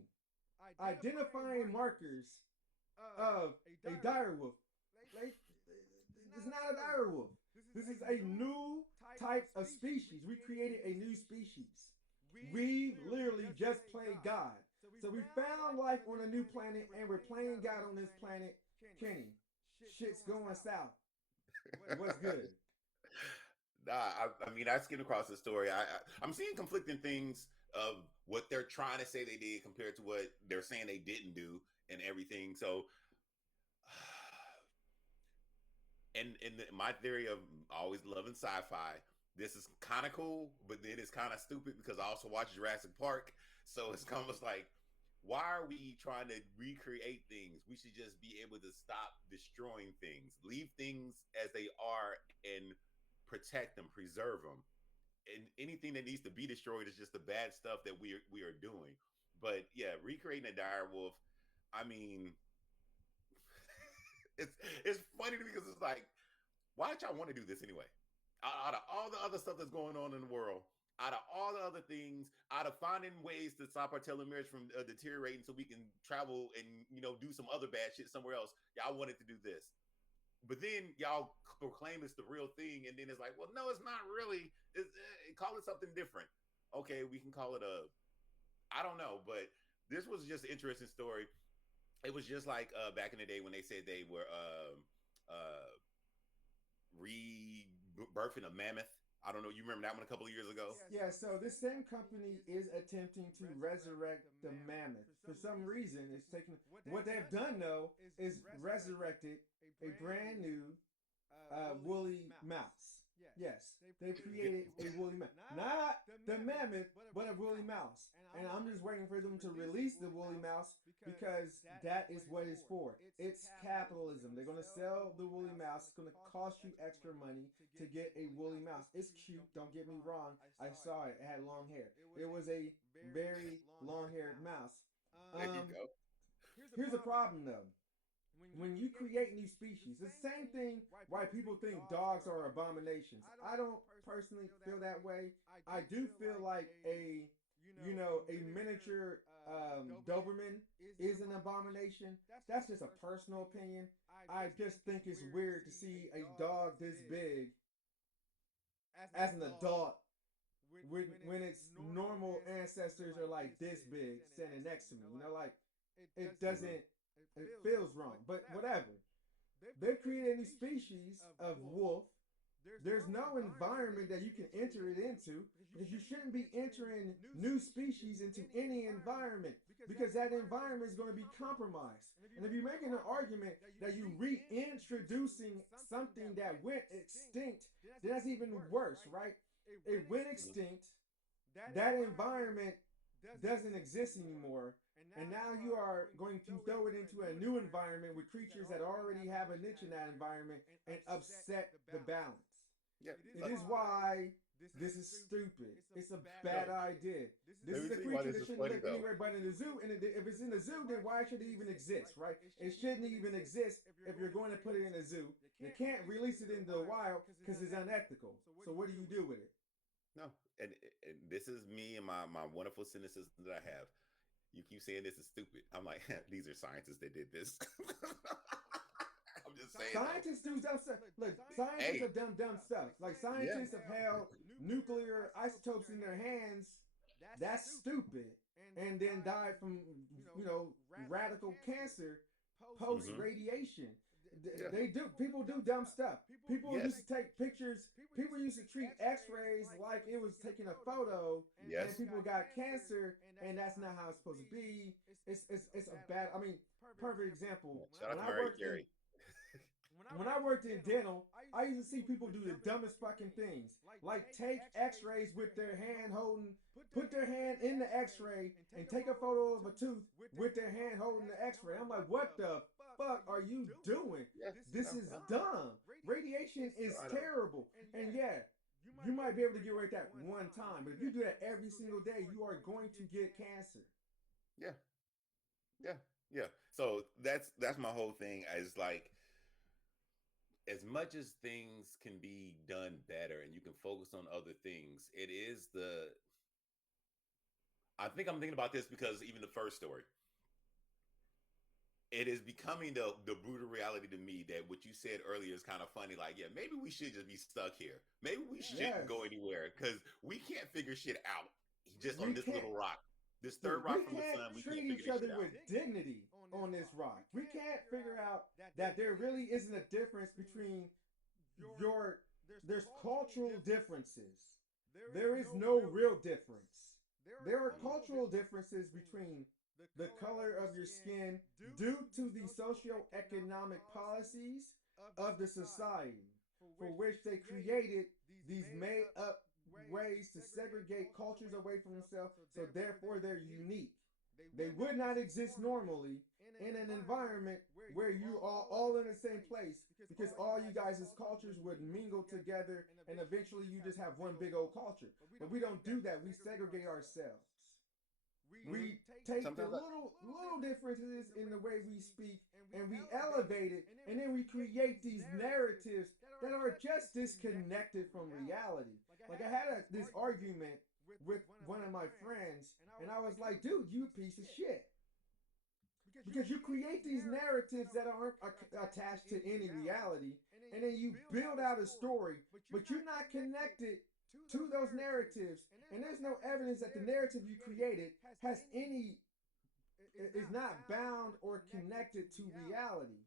identifying markers of a dire wolf. Like, it's not a dire wolf. This is a new type of species. We created a new species. We literally just played God. So we found life on a new planet, and we're playing God on this planet. Kenny, shit's going south. What's good? I mean, I skimmed across the story. I'm seeing conflicting things of what they're trying to say they did compared to what they're saying they didn't do and everything. So, and my theory of always loving sci-fi, this is kind of cool, but then it's kind of stupid because I also watch Jurassic Park. So it's almost like, why are we trying to recreate things? We should just be able to stop destroying things, leave things as they are, and protect them, preserve them. And anything that needs to be destroyed is just the bad stuff that we are doing. But yeah, recreating a dire wolf, I mean, it's funny to me because it's like, why did y'all want to do this anyway? Out of all the other stuff that's going on in the world, out of all the other things, out of finding ways to stop our telomeres from deteriorating so we can travel and, do some other bad shit somewhere else, y'all wanted to do this. But then y'all proclaim it's the real thing, and then it's like, well, no, it's not really. Call it something different. Okay, we can call it I don't know, but this was just an interesting story. It was just like back in the day when they said they were rebirthing a mammoth. I don't know. You remember that one a couple of years ago? Yeah, so this same company is attempting to resurrect the mammoth. For some reason, it's taken. What they've done, though, is resurrected a brand new woolly mouse. Yes, they've created a woolly mouse. Not the mammoth, but a woolly mouse. And I'm just waiting for them to release the woolly mouse because that is what it's for. It's capitalism. They're going to sell the woolly mouse. It's going to cost you extra money to get a woolly mouse. It's cute. Don't get me wrong. I saw it. It had long hair. It was a very long-haired mouse. There you go. Here's the problem, though. When you create new species, it's the same thing why people think dogs are abominations. I don't personally feel that way. I do feel like a miniature Doberman is an abomination. That's just a personal opinion. I just think it's weird to see a dog this big as an adult when its normal ancestors are like this big standing next to me. Like it doesn't. It feels wrong, but whatever. They've created a new species of wolf. There's no environment that you can enter it into because you shouldn't be entering new species into any environment because that environment is going to be compromised. And if you're making an argument that you're reintroducing something that went extinct, then that's even worse, right? It went extinct. That environment doesn't exist anymore. And now you are going to throw it into a new environment with creatures that already have a niche in that environment and upset the balance. Yeah, it is why this is stupid. It's a bad idea. This is a creature that shouldn't live anywhere but in the zoo. And if it's in the zoo, then why should it even exist, right? It shouldn't even exist if you're going to put it in a zoo. You can't release it into the wild because it's unethical. So what do you do with it? No, and this is me and my wonderful cynicism that I have. You keep saying this is stupid. I'm like, these are scientists that did this. I'm just saying. Scientists do dumb stuff. Look, scientists have done dumb stuff. Like scientists have held nuclear isotopes in their hands that's stupid, and then died from, you know, radical cancer post Mm-hmm. radiation. Yeah. They do, people do dumb stuff. People Yes. used to take pictures. People used to treat X-rays like it was taking a photo, and Yes. people got cancer, and that's not how it's supposed to be. It's a bad. I mean, perfect example. Yeah. Shout out When to I Mary worked in Carey. when I worked in dental, I used to see people do the dumbest fucking things, like take X-rays with their hand holding, put their hand in the X-ray, and take a photo of a tooth with their hand holding the X-ray. I'm like, what the fuck are you doing? Yes. This is dumb. Radiation is I know. terrible, and yeah, you might be able to get away with that one time, but if you do that every single day, you are going to get cancer. Yeah. Yeah. Yeah. So that's my whole thing. Is like, as much as things can be done better and you can focus on other things, it is the I think I'm thinking about this because even the first story, it is becoming the brutal reality to me that what you said earlier is kind of funny. Like, yeah, maybe we should just be stuck here. Maybe we shouldn't Yes, go anywhere because we can't figure shit out just on we this can't. little rock. This third Dude, we rock from the can't sun, we treat can't figure each this shit other out. with dignity on this rock. We can't figure out that there really isn't a difference between your. There's cultural differences. There is no real difference. There are cultural differences between the color of your skin due to the socio-economic policies of the society for which they created these made up ways to segregate cultures away from themselves, so therefore they're unique. They would not exist normally in an environment where you are all in the same place, because all you guys' cultures would mingle together and eventually you just have one big old culture. But we don't do that. We segregate ourselves. Mm-hmm. We take the Sometimes I, little differences in the way we speak and we elevate it, and then we create these narratives that are just disconnected from reality. Like I had this argument with one of my friends, and I was like, dude, you piece of shit. Because you create these narratives that aren't attached to any reality, and then you build out a story, but you're not connected to those narratives, and there's no evidence that the narrative you created has any is not bound or connected to reality.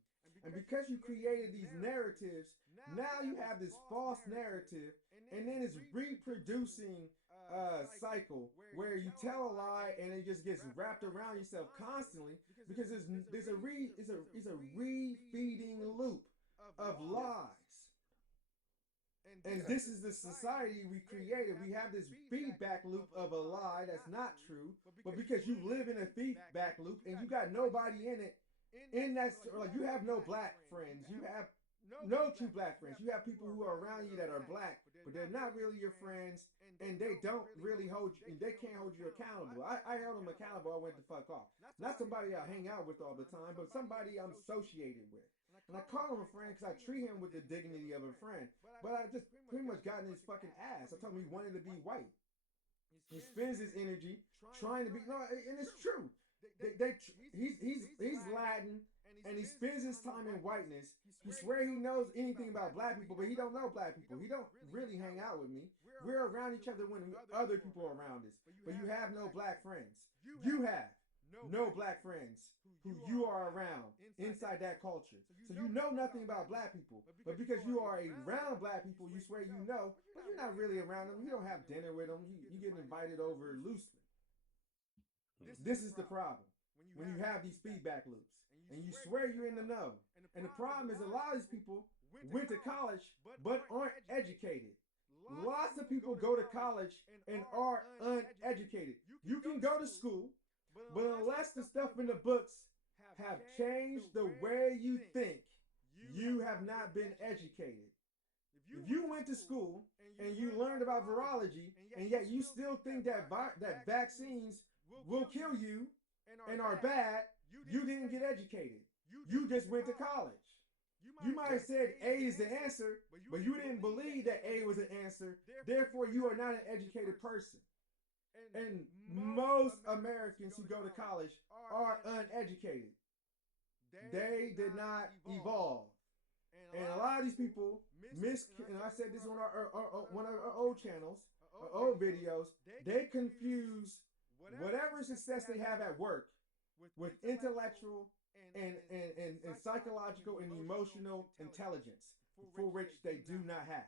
And because you created these narratives, now you have this false narrative, and then it's reproducing a cycle where you tell a lie and it just gets wrapped around yourself constantly, because it's a re-feeding loop of yeah, lies. And yeah, this is the society we created. We have this feedback loop of a lie that's not true, but because you live in a feedback loop and you got nobody in it, in that, like, you have no black friends, you have no true black friends. You have people who are around you that are black, but they're not really your friends, and they don't really hold you, and they can't hold you accountable. I held them accountable. I went the fuck off. Not somebody I hang out with all the time, but somebody I'm associated with. And I call him a friend because I treat him with the dignity of a friend. But I just pretty much got in his fucking ass. I told him he wanted to be white. He spends his energy trying to be, no, and it's true. He's Latin, and he spends his time in whiteness. He swear he knows anything about black people, but he don't know black people. He don't really hang out with me. We're around each other when other people are around us, but you have no black friends. You have no black friends who you are around inside that culture. So you know nothing about black people, but because you are around black people, you swear you know, but you're not really around them. You don't have dinner with them. You get invited over loosely. This is the problem. When you have these feedback loops and you swear you're in the know. And the problem is a lot of these people went to college but aren't educated. Lots of people go to college and are uneducated. You can go to school, but unless the stuff in the books have changed the way you think, you have not been educated. If you went to school and you learned about virology, and yet you still think that that vaccines will kill you and are bad, you didn't get educated. You just went to college. You might have said A is the answer, but you didn't believe that A was the answer. Therefore, you are not an educated person. And most Americans who go to college are uneducated. They did not evolve. And a lot of these people and I said this on one of our old channels, old videos, they confuse whatever success they have at work with intellectual and psychological and emotional intelligence for which they do not have.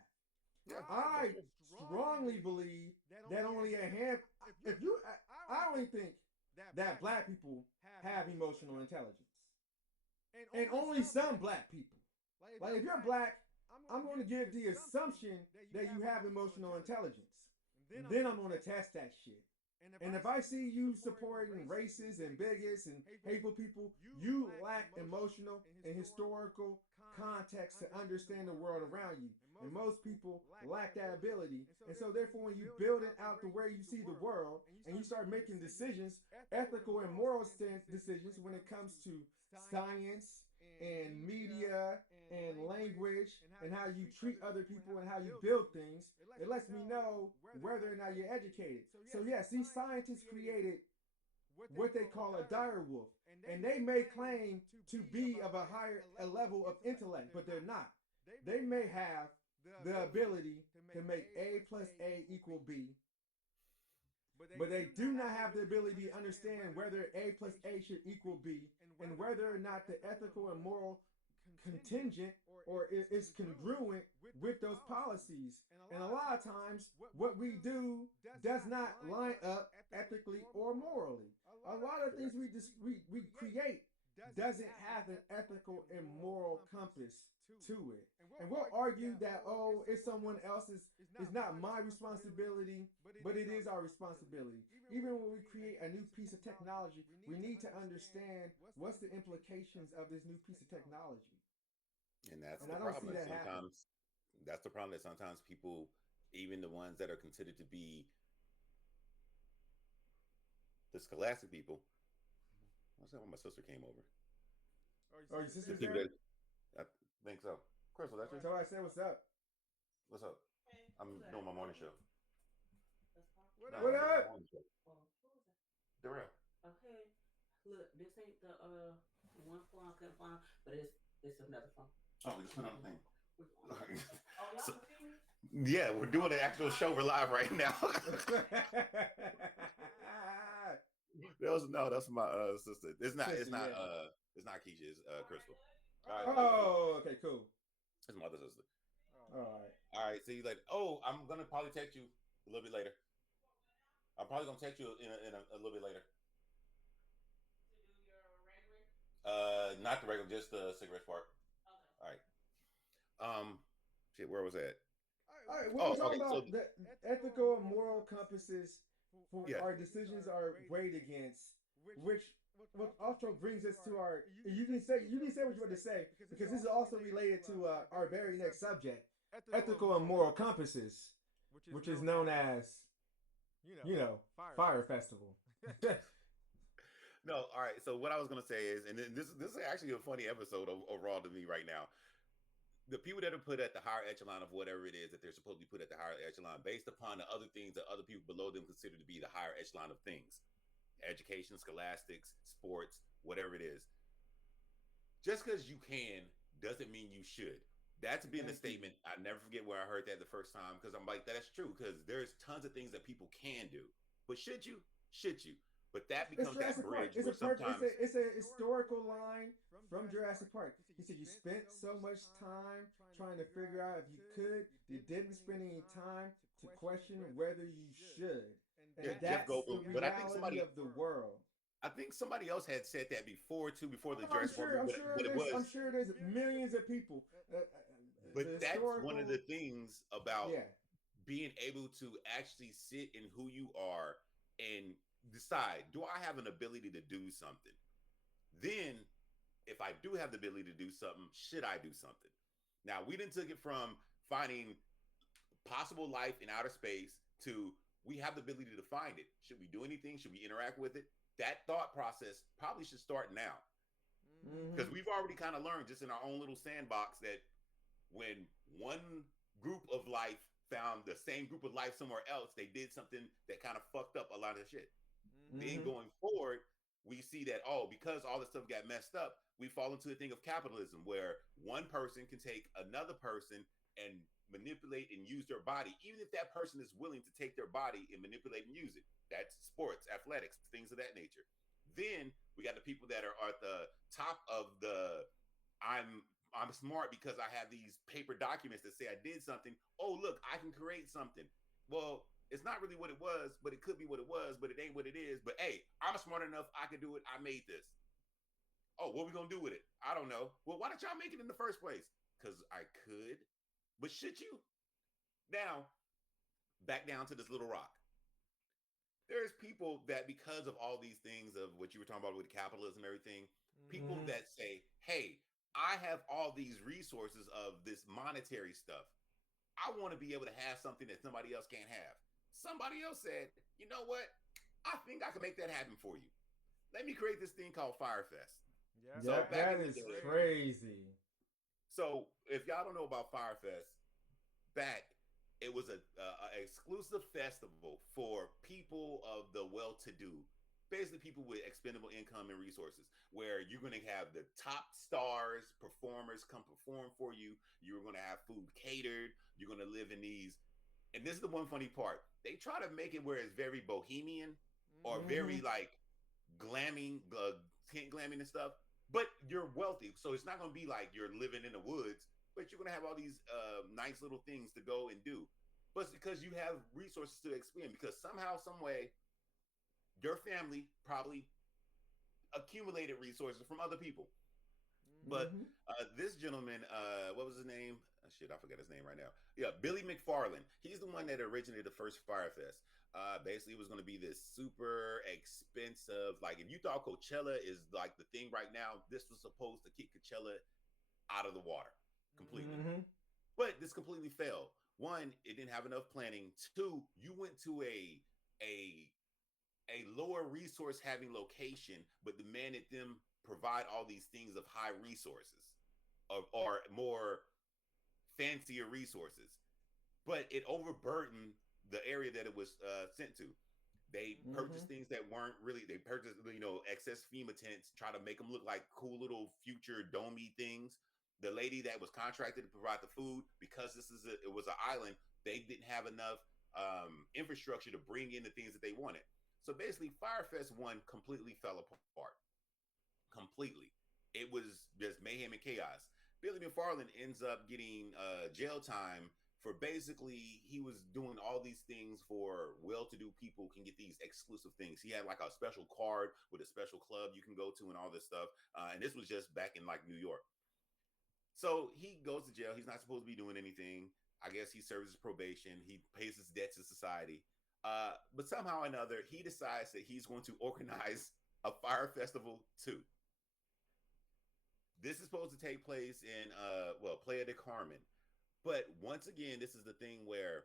Yeah, I that's true. strongly believe that only a hand. If you, I only think that black people have emotional intelligence, and only some black people. Like if you're black, I'm going to give the assumption that you have emotional intelligence, and then I'm going to test that shit. And if I see you supporting racists and bigots and hateful people, you lack emotional and historical context to understand the world around you. And most people lack that ability. And so therefore when you build it out the way you see the world and you start making decisions, ethical and moral decisions when it comes to science and media and language and how you treat other people and how you build things, it lets me know whether or not you're educated. So yes, these scientists created what they call a dire wolf, and they may claim to be of a higher a level of intellect, but they're not. They may have the ability to make A plus A equal B, but they do not have the ability to understand whether A plus A should equal B and whether or not the ethical and moral contingent or is congruent with those policies. And a lot of times, what we do does not line up ethically or morally. A lot of things we create doesn't have an ethical and moral compass to it. And we'll argue that, oh, it's someone else's, it's not my responsibility, but it is our responsibility. Even when we create a new piece of technology, we need to understand what's the implications of this new piece of technology. And that's And the I don't see problem. that happening. That's the problem that sometimes people, even the ones that are considered to be the scholastic people, what's that when my sister came over? Oh, your The sister's people there? that I think so. Crystal, that's you. So I said, what's up? What's up? I'm doing my morning show. No, What I'm doing my up? morning show. Darrell. Okay. Look, this ain't the one phone I couldn't find, but it's another phone. Oh, we just put on the thing. Oh, y'all So, confused? yeah, we're doing an actual show. We're live right now. That's my sister. It's not Sister, yeah. it's not Keisha, it's Crystal. Oh, okay, cool. It's my other sister. All right. All right, so you like, oh, I'm gonna probably text you a little bit later. I'm probably gonna text you in a little bit later. To do your regular? Not the regular, just the cigarette part. Okay. All right. Shit, where was that? All right, we Oh, were talking okay. So about the ethical and moral compasses for yeah, our decisions are weighed against, which what also brings us to our. You can say what you want to say because this is also related to our very next subject, ethical and moral compasses, which is known as Fyre Festival. no. All right. So what I was gonna say is, and this is actually a funny episode overall to me right now. The people that are put at the higher echelon of whatever it is that they're supposed to be put at the higher echelon based upon the other things that other people below them consider to be the higher echelon of things, education, scholastics, sports, whatever it is. Just because you can doesn't mean you should. That's been the statement. I never forget where I heard that the first time because I'm like, that's true because there's tons of things that people can do. But should you? Should you? But that becomes that bridge where sometimes It's a historical line from Jurassic Park. He said you spent so much time trying to figure out if you could. You didn't spend any time to question whether you should. And Jeff that's the Goldblum. But reality of the world. I think somebody else had said that before too, before the Oh, Jurassic Park movie, but it was. I'm sure there's millions of people. But that's one of the things about yeah. being able to actually sit in who you are and decide, do I have an ability to do something? Then, if I do have the ability to do something, should I do something? Now, we didn't took it from finding possible life in outer space to we have the ability to find it. Should we do anything? Should we interact with it? That thought process probably should start now. Because we've already kind of learned just in our own little sandbox that when one group of life found the same group of life somewhere else, they did something that kind of fucked up a lot of shit. Then going forward, we see that, oh, because all this stuff got messed up, we fall into a thing of capitalism where one person can take another person and manipulate and use their body, even if that person is willing to take their body and manipulate and use it. That's sports, athletics, things of that nature. Then we got the people that are at the top of the I'm I'm smart because I have these paper documents that say I did something. Oh, look, I can create something. Well, it's not really what it was, but it could be what it was, but it ain't what it is. But hey, I'm smart enough. I can do it. I made this. Oh, what are we gonna do with it? I don't know. Well, why did y'all make it in the first place? Because I could. But should you? Now, back down to this little rock. There's people that, because of all these things of what you were talking about with capitalism and everything, people Mm-hmm. that say, hey, I have all these resources of this monetary stuff. I want to be able to have something that somebody else can't have. Somebody else said, you know what? I think I can make that happen for you. Let me create this thing called Fyre Fest. Yeah, So Yep, that back that in the is is day, crazy. crazy. so if y'all don't know about Fyre Fest, back it was a exclusive festival for people of the well-to-do, basically people with expendable income and resources, where you're going to have the top stars performers come perform for you. You're going to have food catered. You're going to live in these, and this is the one funny part, they try to make it where it's very bohemian or Mm-hmm. very like glamming, tent glamming and stuff, but you're wealthy, so it's not going to be like you're living in the woods, but you're going to have all these nice little things to go and do. But it's because you have resources to expend, because somehow, some way, your family probably accumulated resources from other people. But Mm-hmm. this gentleman, what was his name? Shit, I forget his name right now. Yeah, Billy McFarland. He's the one that originated the first Fyre Fest. Basically, it was going to be this super expensive. Like, if you thought Coachella is like the thing right now, this was supposed to kick Coachella out of the water completely. Mm-hmm. But this completely failed. One, it didn't have enough planning. Two, you went to a a lower resource having location, but demanded them provide all these things of high resources or more fancier resources. But it overburdened the area that it was sent to. They Mm-hmm. purchased things that weren't really. They purchased, excess FEMA tents, try to make them look like cool little future domey things. The lady that was contracted to provide the food, because it was an island, they didn't have enough infrastructure to bring in the things that they wanted. So basically, Fyre Fest 1 completely fell apart. Completely. It was just mayhem and chaos. Billy McFarland ends up getting jail time for, basically, he was doing all these things for well-to-do people can get these exclusive things. He had like a special card with a special club you can go to and all this stuff. And this was just back in like New York. So he goes to jail. He's not supposed to be doing anything. I guess he serves his probation. He pays his debt to society. But somehow or another, he decides that he's going to organize a Fyre Festival too. This is supposed to take place in Playa del Carmen. But once again, this is the thing where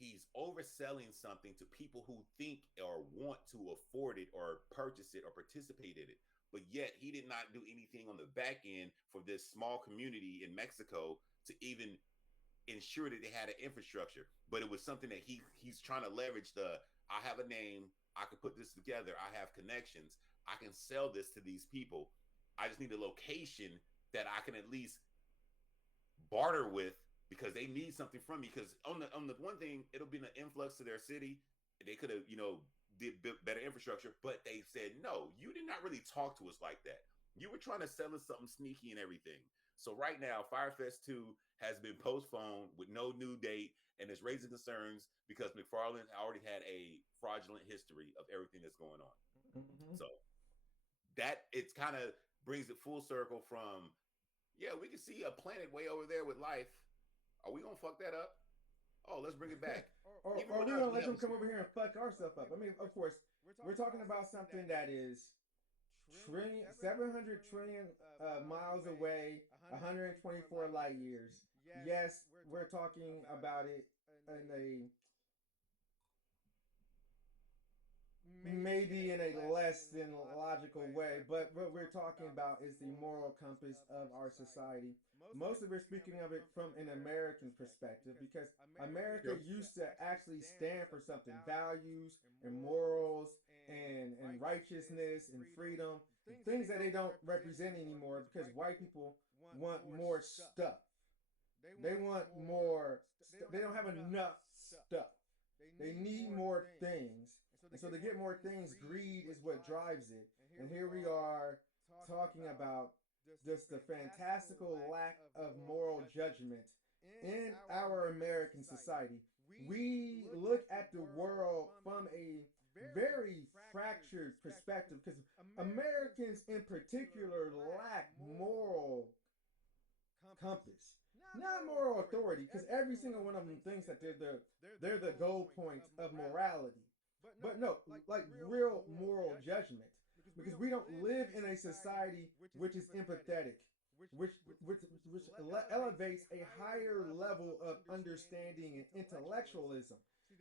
he's overselling something to people who think or want to afford it or purchase it or participate in it. But yet he did not do anything on the back end for this small community in Mexico to even ensure that they had an infrastructure. But it was something that he's trying to leverage. I have a name, I can put this together, I have connections, I can sell this to these people. I just need a location that I can at least barter with, because they need something from me. Because on the one thing, it'll be an influx to their city. They could have did better infrastructure, but they said no. You did not really talk to us like that. You were trying to sell us something sneaky and everything. So right now, Fyre Fest 2 has been postponed with no new date, and it's raising concerns because McFarland already had a fraudulent history of everything that's going on. Mm-hmm. So that it's kind of brings it full circle from, yeah, we can see a planet way over there with life. Are we gonna fuck that up? Oh, let's bring it back. or, Even or with we us, gonna we let have them this. come over here and fuck our stuff up. I mean, of course, we're talking about something that is 700 trillion miles away, 124 light years. Yes, we're talking about it in a maybe in a less than logical way, but what we're talking about is the moral compass of our society. Mostly we're speaking of it from an American perspective, because America True. used to actually stand for something, values and morals and righteousness and freedom, things that they don't represent anymore because white people want more stuff. They want more. They don't have enough stuff. They need more things. And so to get more things, greed is what drives it. And here we are talking about just the fantastical lack of moral judgment in our American society. We look at the world from a very fractured perspective because Americans in particular lack moral compass, not moral authority, because every single one of them thinks that they're the goal points of morality, but no, like real moral judgment, because we don't live in a society which is empathetic, which which elevates a higher level of understanding and intellectualism.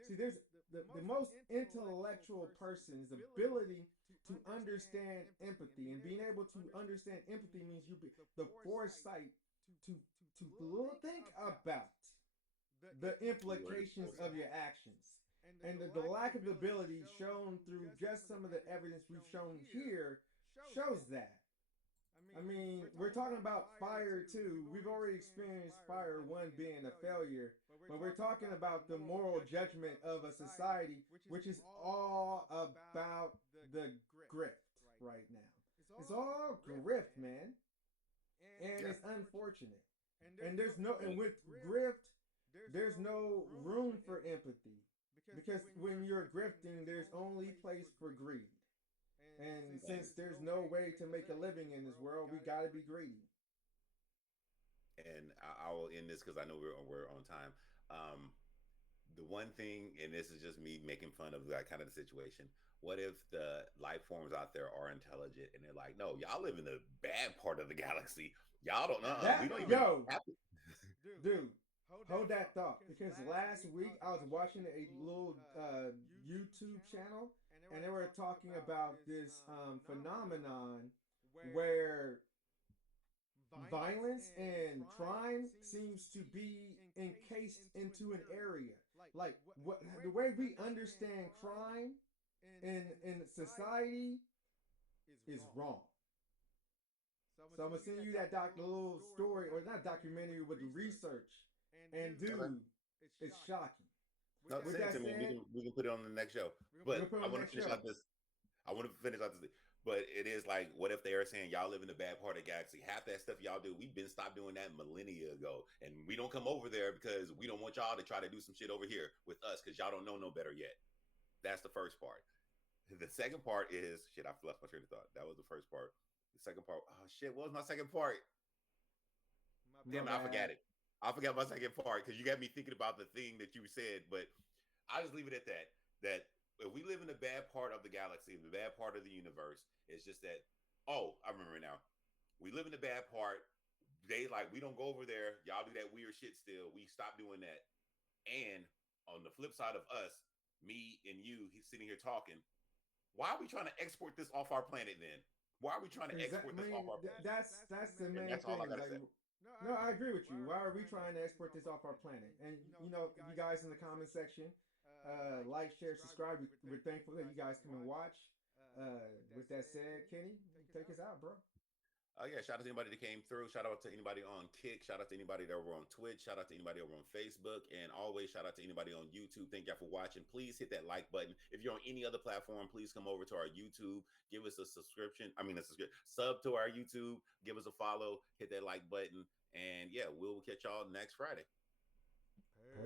See, there's the most intellectual person's ability to understand empathy, and being able to understand empathy means you be the foresight to think about the implications of your actions. And the lack of ability shown through just some of the evidence we've shown here shows that. I mean, we're talking about Fyre 2. We've already experienced Fyre 1 being a failure, but we're talking about the moral judgment of a society which is all about the grift right now. It's all grift, man. And it's unfortunate. And there's no, and with grift, there's no room for empathy, because when you're grifting, there's only place for greed. And since there's no way to make a living in this world, we got to be greedy. And I will end this because I know we're on time. The one thing, and this is just me making fun of that kind of the situation. What if the life forms out there are intelligent and they're like, no, y'all live in the bad part of the galaxy. Y'all don't know. We don't even have to. Dude, hold that thought, because last week I was watching a little YouTube channel, and they were talking about this phenomenon where violence and crime seems to be encased into an area. Like what the way we understand crime in society is wrong. So I'm gonna send you that little story, or not documentary, with the research. And Okay. dude, it's shocking. No, With send it that to me. said, We can put it on the next show. we'll But put it I on the want to next finish show. out this. I want to finish out this. But it is like, what if they are saying y'all live in the bad part of the galaxy? Half that stuff y'all do, we've been stopped doing that millennia ago, and we don't come over there because we don't want y'all to try to do some shit over here with us because y'all don't know no better yet. That's the first part. The second part is shit. I lost my train of thought. That was the first part. The second part. Oh shit! What was my second part? My Damn it! I forgot bad. it. I forgot my second part because you got me thinking about the thing that you said. But I just leave it at that. That if we live in the bad part of the galaxy, the bad part of the universe, it's just that. Oh, I remember now. We live in the bad part. They like we don't go over there. Y'all do that weird shit still. We stop doing that. And on the flip side of us, me and you, he's sitting here talking. Why are we trying to export this off our planet then? Why are we trying to Exactly. export I this mean, off our planet? that's the And main that's all I thing. gotta Like, say. no, I agree with you. Why are we trying to export this off our planet? And you guys in the comment section, like, share, subscribe. We're thankful that you guys come and watch. With that said, Kenny, take us out, bro. Oh yeah, shout out to anybody that came through. Shout out to anybody on Kick. Shout out to anybody that were on Twitch. Shout out to anybody over on Facebook. And always shout out to anybody on YouTube. Thank y'all for watching. Please hit that like button. If you're on any other platform, please come over to our YouTube. Give us a subscription. I mean, a subscription. Sub to our YouTube. Give us a follow. Hit that like button. And yeah, we'll catch y'all next Friday. Peace.